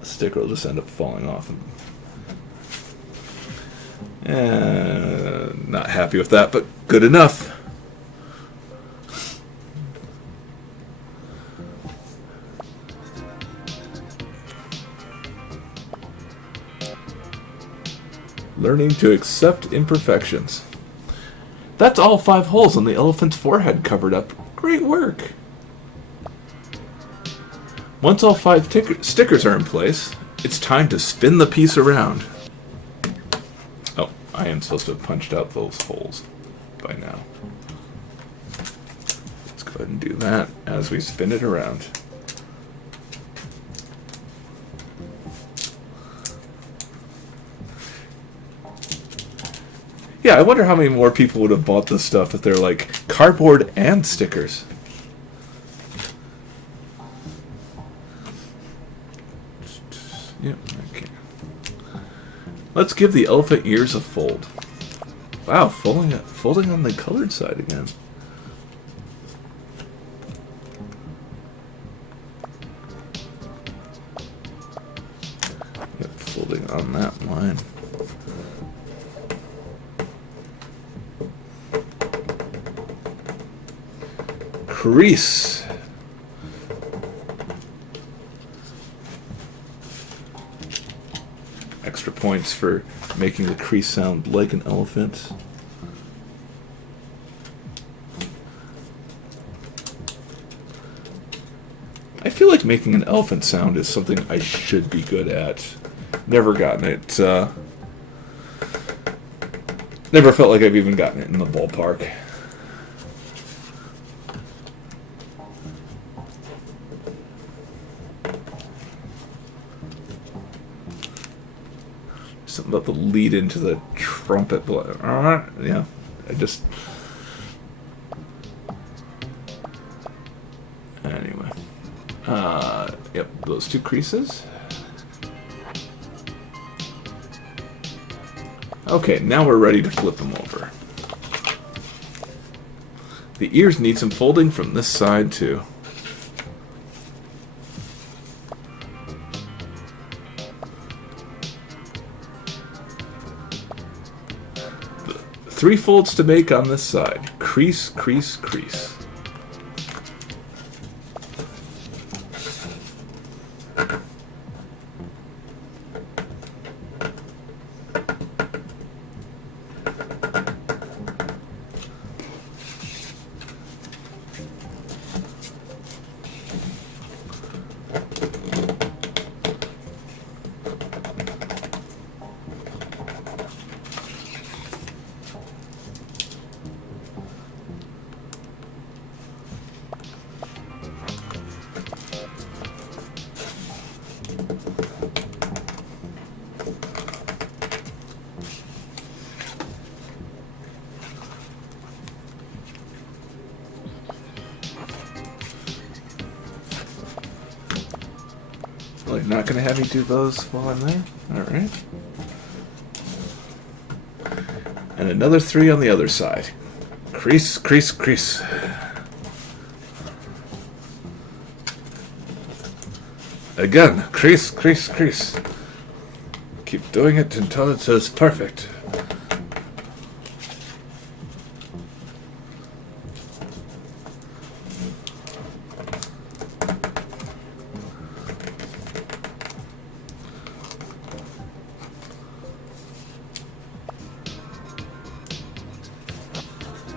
the sticker will just end up falling off. Not happy with that, but good enough. Learning to accept imperfections. That's all 5 holes on the elephant's forehead covered up. Great work! Once all 5 stickers are in place, it's time to spin the piece around. Oh, I am supposed to have punched out those holes by now. Let's go ahead and do that as we spin it around. Yeah, I wonder how many more people would have bought this stuff if they're like cardboard and stickers. Yep, okay. Let's give the elephant ears a fold. Wow, folding on the colored side again. on that line. Crease. Extra points for making the crease sound like an elephant. I feel like making an elephant sound is something I should be good at. Never gotten it. Never felt like I've even gotten it in the ballpark. Something about the lead into the trumpet. Yeah, I just... Anyway. Yep, those two creases. Okay, now we're ready to flip them over. The ears need some folding from this side too. Three folds to make on this side. Crease, crease, crease. Like, not gonna have me do those while I'm there? Alright. And another three on the other side. Crease, crease, crease. Again, crease, crease, crease. Keep doing it until it says perfect.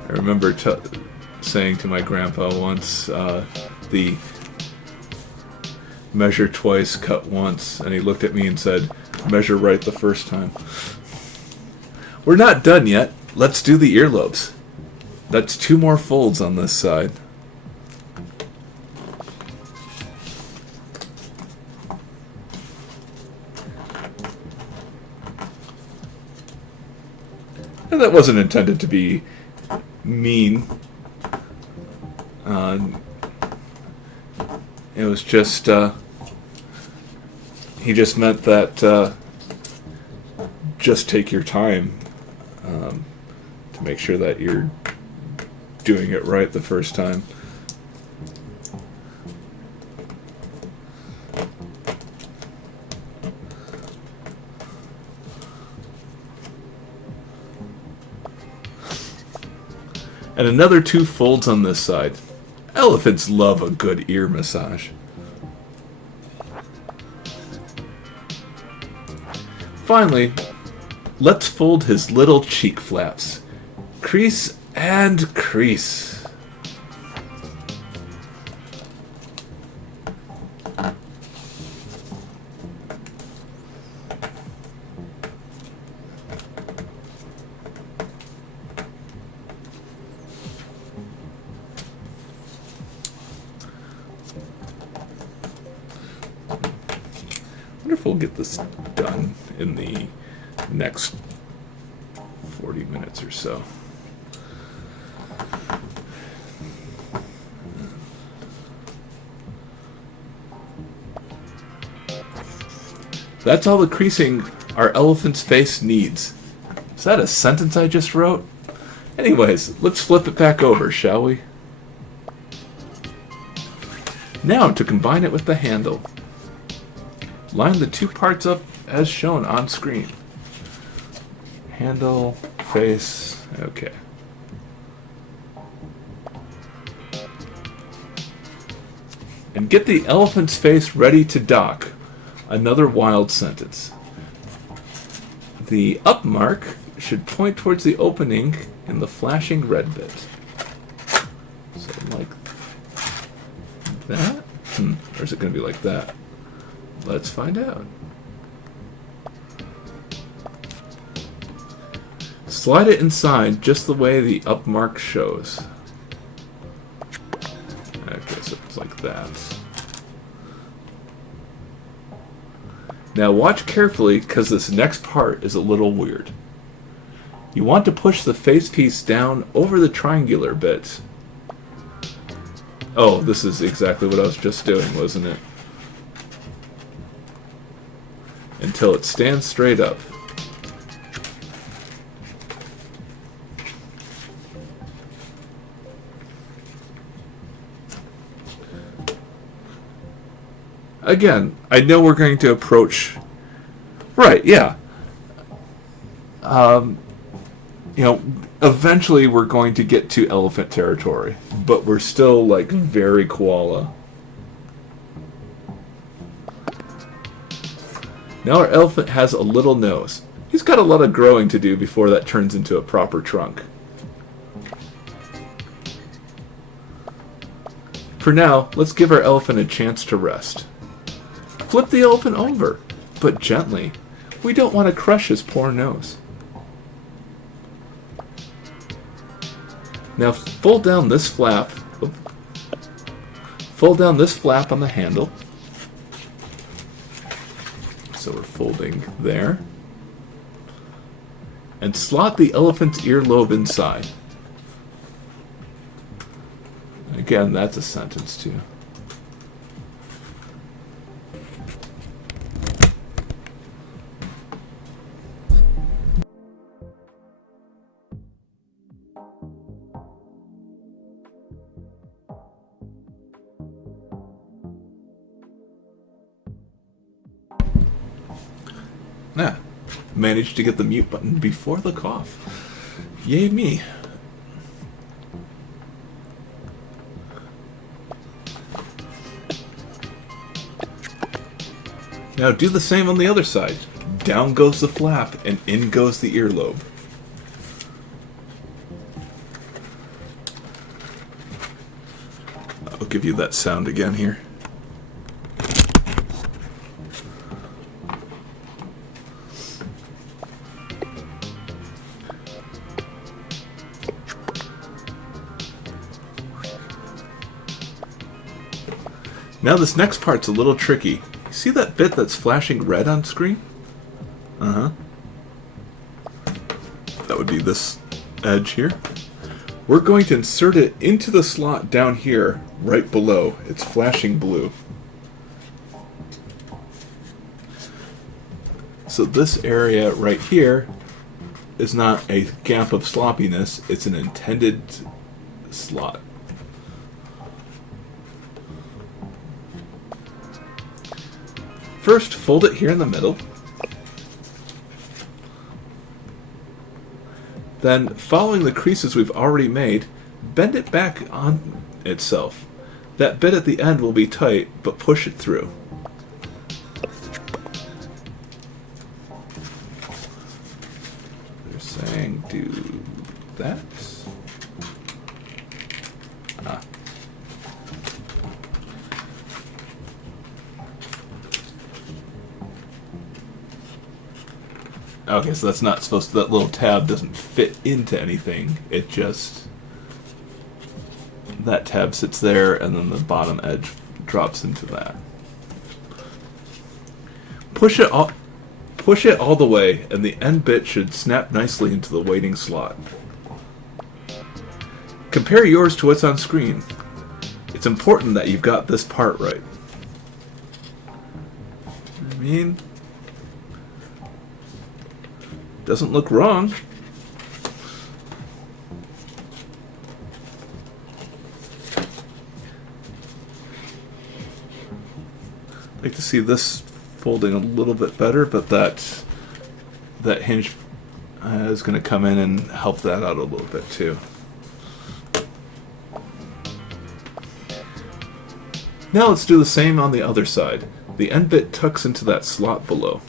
I remember saying to my grandpa once, the measure twice, cut once, and he looked at me and said, measure right the first time. We're not done yet. Let's do the earlobes. That's two more folds on this side. And that wasn't intended to be mean. It was just, he just meant that just take your time to make sure that you're doing it right the first time. And another two folds on this side. Elephants love a good ear massage. Finally, let's fold his little cheek flaps. Crease and crease. I wonder if we'll get this done in the next 40 minutes or so. That's all the creasing our elephant's face needs. Is that a sentence I just wrote? Anyways, let's flip it back over, shall we? Now to combine it with the handle. Line the two parts up as shown on screen. Handle, face, okay. And get the elephant's face ready to dock. Another wild sentence. The up mark should point towards the opening in the flashing red bit. So like that? Or is it going to be like that? Let's find out. Slide it inside just the way the up mark shows. Okay, so it's like that. Now watch carefully, because this next part is a little weird. You want to push the face piece down over the triangular bit. Oh, this is exactly what I was just doing, wasn't it? Until it stands straight up. Again, I know we're going to approach... Right, yeah. You know, eventually we're going to get to elephant territory, but we're still, like, very koala. Now our elephant has a little nose. He's got a lot of growing to do before that turns into a proper trunk. For now, let's give our elephant a chance to rest. Flip the elephant over, but gently. We don't want to crush his poor nose. Now fold down this flap. Fold down this flap on the handle. So we're folding there. And slot the elephant's earlobe inside. Again, that's a sentence too. Nah, managed to get the mute button before the cough. Yay me. Now do the same on the other side. Down goes the flap and in goes the earlobe. I'll give you that sound again here. Now this next part's a little tricky. See that bit that's flashing red on screen? Uh-huh. That would be this edge here. We're going to insert it into the slot down here, right below. It's flashing blue. So this area right here is not a gap of sloppiness, it's an intended slot. First, fold it here in the middle. Then, following the creases we've already made, bend it back on itself. That bit at the end will be tight, but push it through. They're saying do that. Ah. Okay, so that's not supposed to, that little tab doesn't fit into anything. It just, that tab sits there and then the bottom edge drops into that. Push it all the way and the end bit should snap nicely into the waiting slot. Compare yours to what's on screen. It's important that you've got this part right. I mean, doesn't look wrong. I'd like to see this folding a little bit better, but that hinge is going to come in and help that out a little bit too. Now let's do the same on the other side. The end bit tucks into that slot below.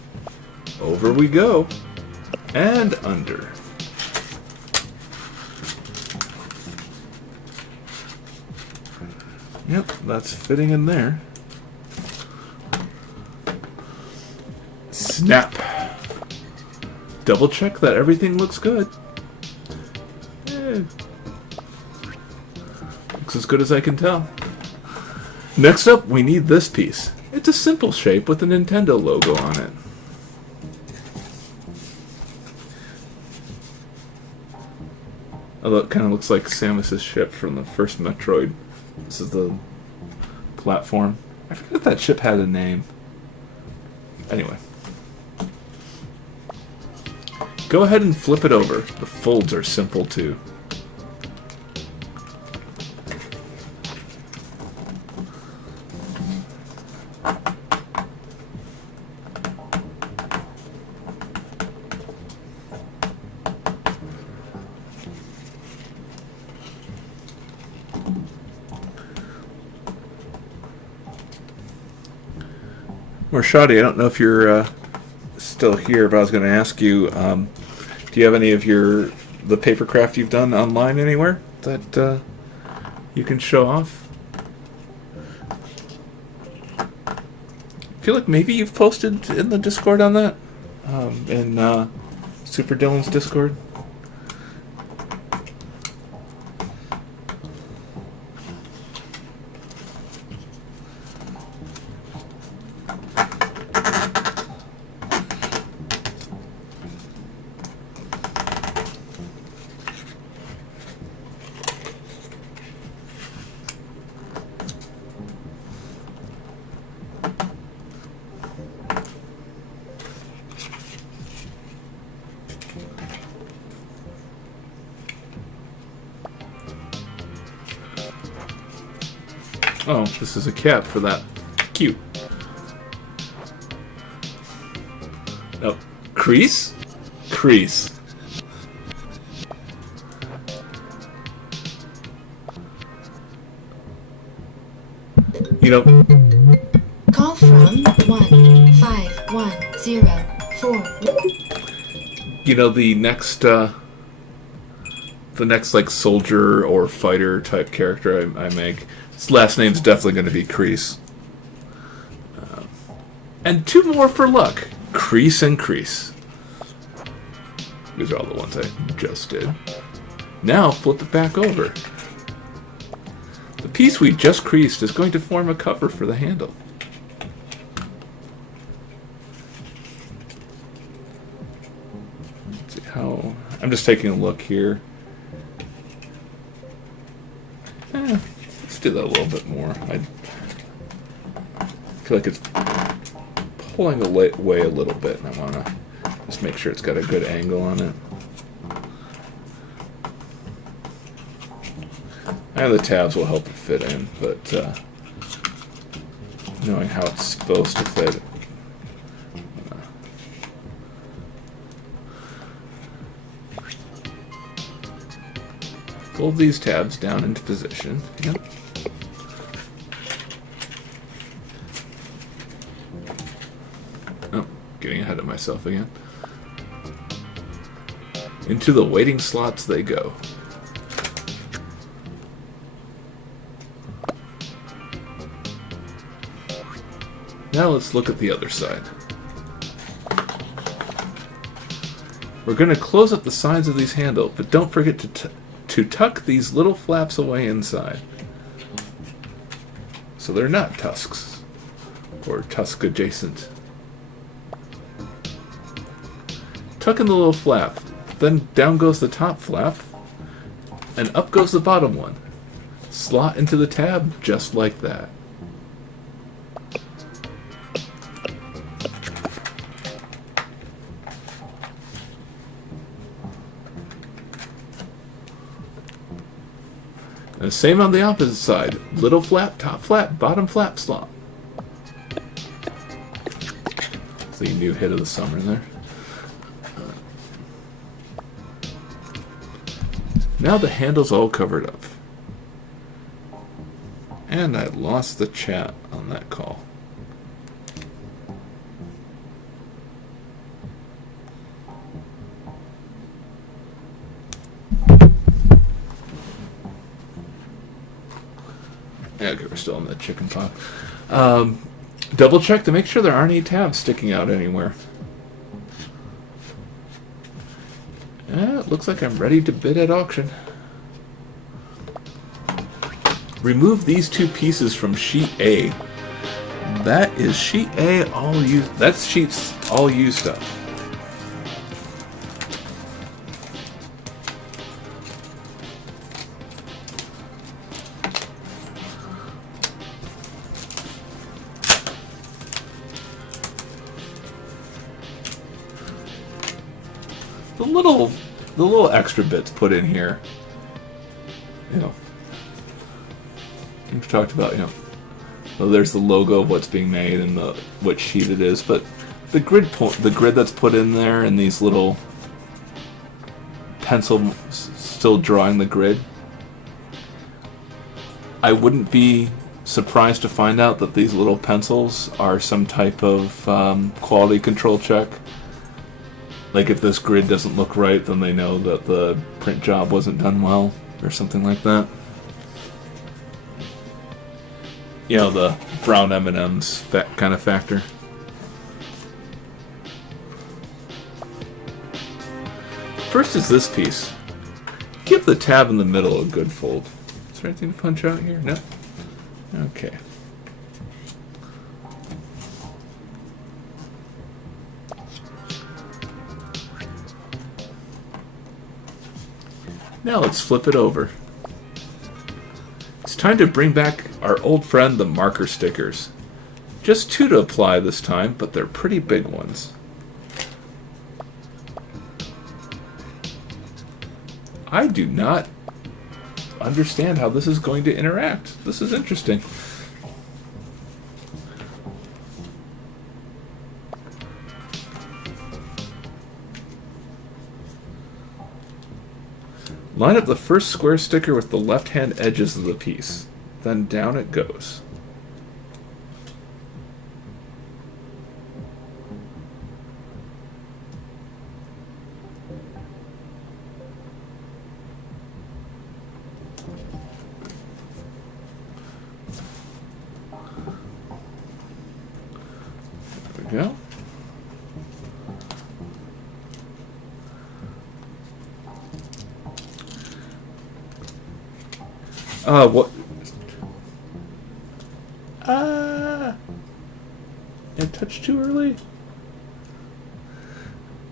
Over we go. And under. Yep, that's fitting in there. Snap. Double check that everything looks good. Looks as good as I can tell. Next up, we need this piece. It's a simple shape with a Nintendo logo on it. Although it kind of looks like Samus's ship from the first Metroid. This is the platform. I forget if that ship had a name. Anyway. Go ahead and flip it over. The folds are simple too. Marshadi, I don't know if you're still here, but I was going to ask you, do you have any of the papercraft you've done online anywhere that you can show off? I feel like maybe you've posted in the Discord on that, in Super Dylan's Discord. Oh, this is a cap for that. Cute. Oh, crease? Crease. You know... Call from 15104. You know, the next like soldier or fighter type character I make, his last name's definitely going to be Crease. And two more for luck. Crease and Crease. These are all the ones I just did. Now flip it back over. The piece we just creased is going to form a cover for the handle. Let's see how... I'm just taking a look here. Let's do that a little bit more. I feel like it's pulling away a little bit, and I want to just make sure it's got a good angle on it. And the tabs will help it fit in, but knowing how it's supposed to fit. Fold these tabs down into position. Yep. Oh, getting ahead of myself again. Into the waiting slots they go. Now let's look at the other side. We're going to close up the sides of these handles, but don't forget to tuck these little flaps away inside. So they're not tusks, or tusk adjacent. Tuck in the little flap, then down goes the top flap, and up goes the bottom one. Slot into the tab just like that. And same on the opposite side. Little flap, top flap, bottom flap slot. the new hit of the summer there. Now the handle's all covered up. And I lost the chat on that call. Yeah, okay, we're still in the chicken pot. Double check to make sure there aren't any tabs sticking out anywhere. Yeah, it looks like I'm ready to bid at auction. Remove these two pieces from sheet A. That is sheet A all used. That's sheets all used up. The little extra bits put in here. You know, we've talked about, well, there's the logo of what's being made and what sheet it is, but the grid that's put in there and these little pencil still drawing the grid. I wouldn't be surprised to find out that these little pencils are some type of quality control check. Like if this grid doesn't look right, then they know that the print job wasn't done well, or something like that. You know, the brown M&M's kind of factor. First is this piece. Give the tab in the middle a good fold. Is there anything to punch out here? No? Okay. Now let's flip it over. It's time to bring back our old friend, the marker stickers. Just 2 to apply this time, but they're pretty big ones. I do not understand how this is going to interact. This is interesting. Line up the first square sticker with the left-hand edges of the piece. Then down it goes. There we go. What? It touched too early?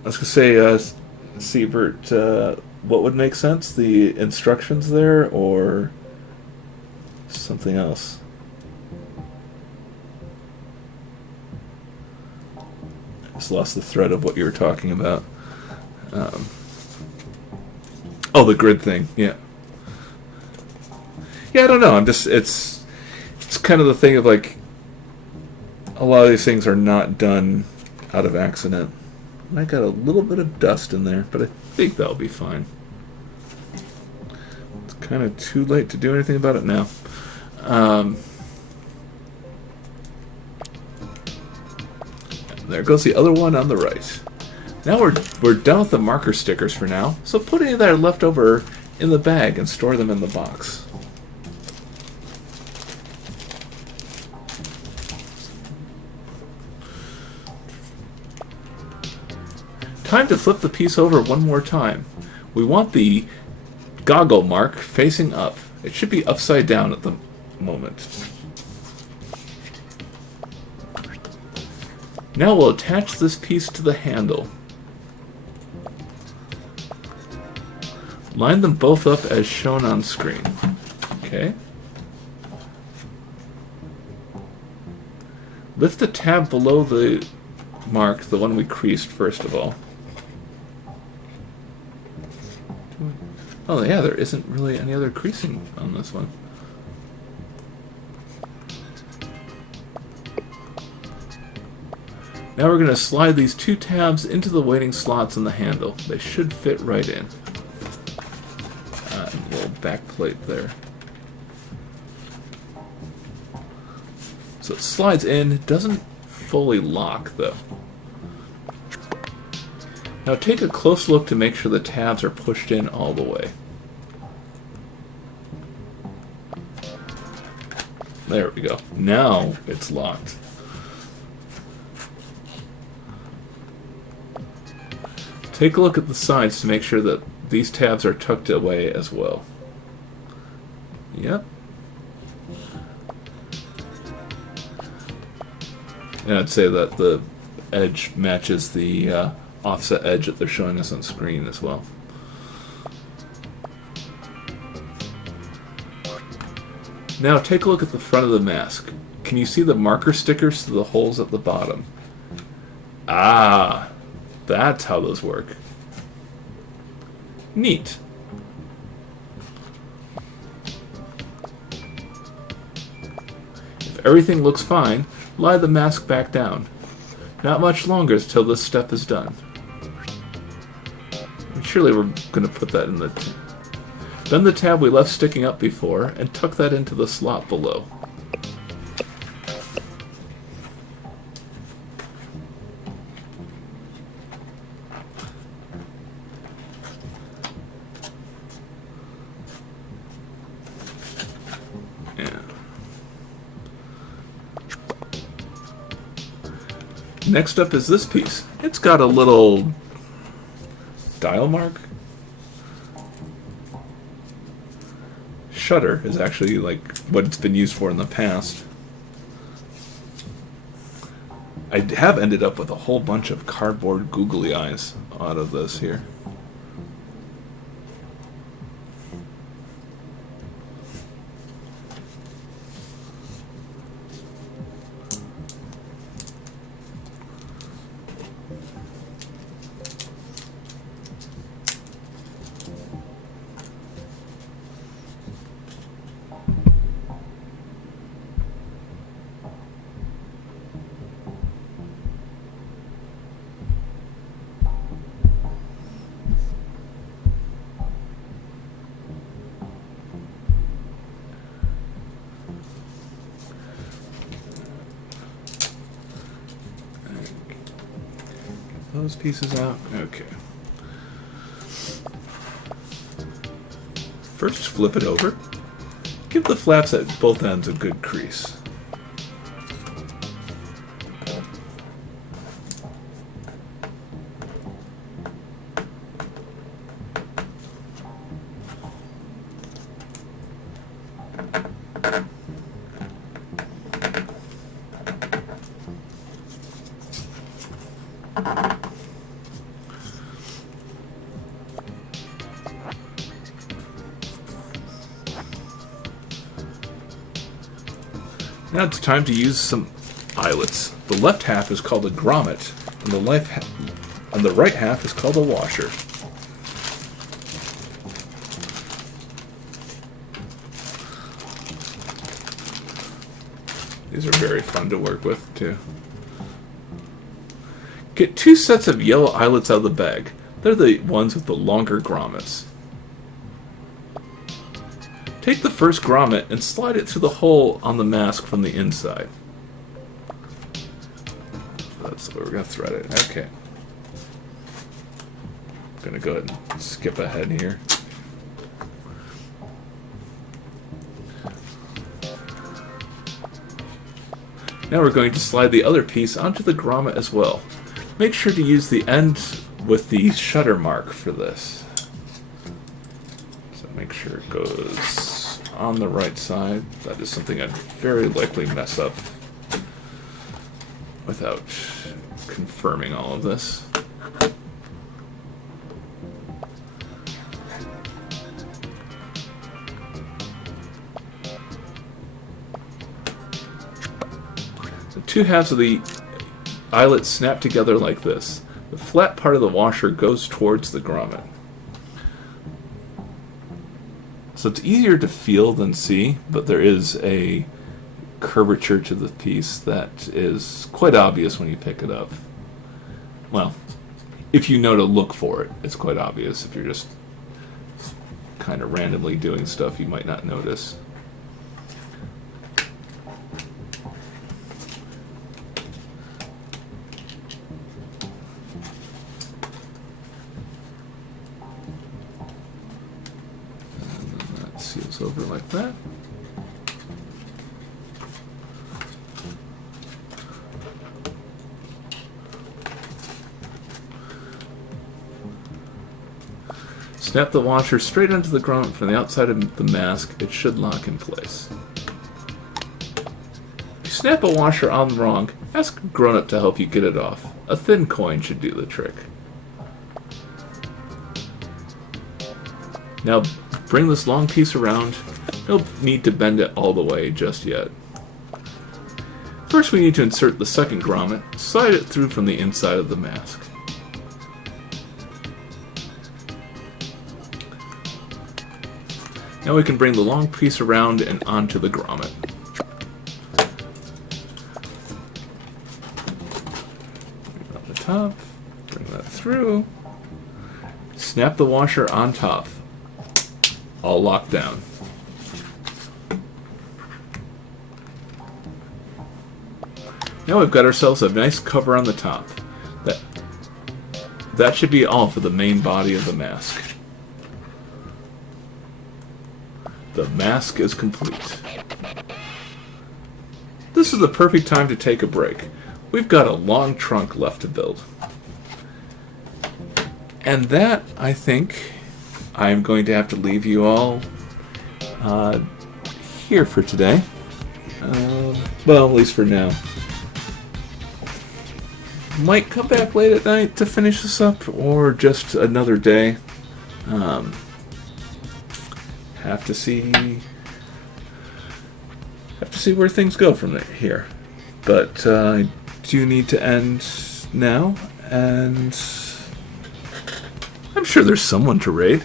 I was gonna say, Siebert, what would make sense? The instructions there, or something else? I just lost the thread of what you were talking about. Oh, the grid thing, yeah. Yeah, I don't know. It's kind of the thing of like, a lot of these things are not done out of accident. And I got a little bit of dust in there, but I think that'll be fine. It's kind of too late to do anything about it now. There goes the other one on the right. Now we're done with the marker stickers for now, so put any that are left over in the bag and store them in the box. Time to flip the piece over one more time. We want the goggle mark facing up. It should be upside down at the moment. Now we'll attach this piece to the handle. Line them both up as shown on screen. Okay. Lift the tab below the mark, the one we creased first of all. Oh yeah, there isn't really any other creasing on this one. Now we're going to slide these two tabs into the weighting slots in the handle. They should fit right in. And a little back plate there. So it slides in. It doesn't fully lock though. Now take a close look to make sure the tabs are pushed in all the way. There we go. Now it's locked. Take a look at the sides to make sure that these tabs are tucked away as well. Yep. And I'd say that the edge matches the offset edge that they're showing us on screen as well. Now take a look at the front of the mask. Can you see the marker stickers to the holes at the bottom? Ah, that's how those work. Neat. If everything looks fine, lie the mask back down. Not much longer until this step is done. And surely we're going to put that in the... Bend the tab we left sticking up before and tuck that into the slot below. Yeah. Next up is this piece. It's got a little dial mark. Shutter is actually like what it's been used for in the past. I have ended up with a whole bunch of cardboard googly eyes out of this here. Those pieces out. Okay. First, flip it over. Give the flaps at both ends a good crease. Now it's time to use some eyelets. The left half is called a grommet, and the right half is called a washer. These are very fun to work with, too. Get 2 sets of yellow eyelets out of the bag. They're the ones with the longer grommets. Take the first grommet and slide it through the hole on the mask from the inside. That's where we're going to thread it. Okay. I'm going to go ahead and skip ahead here. Now we're going to slide the other piece onto the grommet as well. Make sure to use the end with the shutter mark for this. So make sure it goes on the right side. That is something I'd very likely mess up without confirming all of this. The 2 halves of the eyelet snap together like this. The flat part of the washer goes towards the grommet. So it's easier to feel than see, but there is a curvature to the piece that is quite obvious when you pick it up. Well, if you know to look for it, it's quite obvious. If you're just kind of randomly doing stuff, you might not notice. And then that seals over like that. Snap the washer straight onto the grommet from the outside of the mask. It should lock in place. If you snap a washer on wrong, ask a grown-up to help you get it off. A thin coin should do the trick. Now bring this long piece around. No need to bend it all the way just yet. First we need to insert the second grommet. Slide it through from the inside of the mask. Now we can bring the long piece around and onto the grommet. Bring it on the top, bring that through, snap the washer on top, all locked down. Now we've got ourselves a nice cover on the top. That should be all for the main body of the mask. The mask is complete. This is the perfect time to take a break. We've got a long trunk left to build. And that, I think, I'm going to have to leave you all here for today. Well, at least for now. Might come back late at night to finish this up, or just another day. Have to see where things go from here. But I do need to end now, and I'm sure there's someone to raid.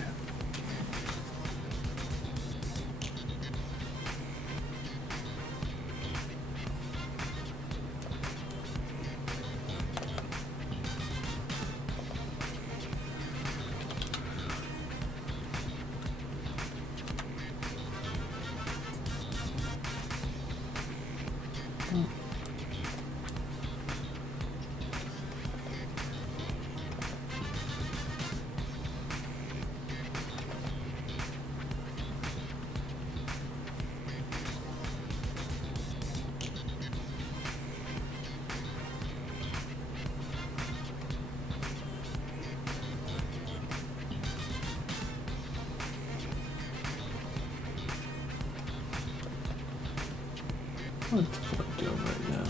What am I doing right now?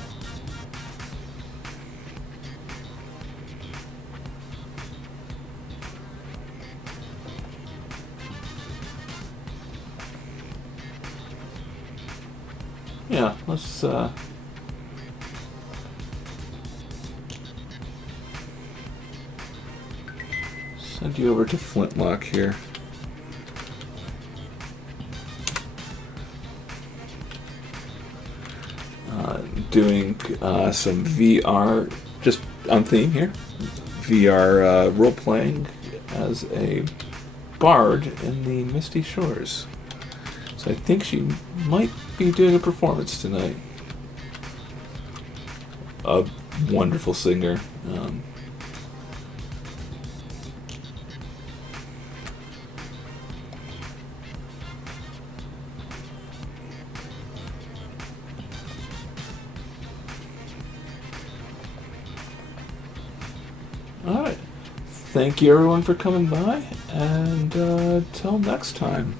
Yeah, let's send you over to Flintlock here. Doing some VR, just on theme here. VR role-playing as a bard in the Misty Shores. So I think she might be doing a performance tonight. A wonderful singer. Alright. Thank you everyone for coming by, and till next time.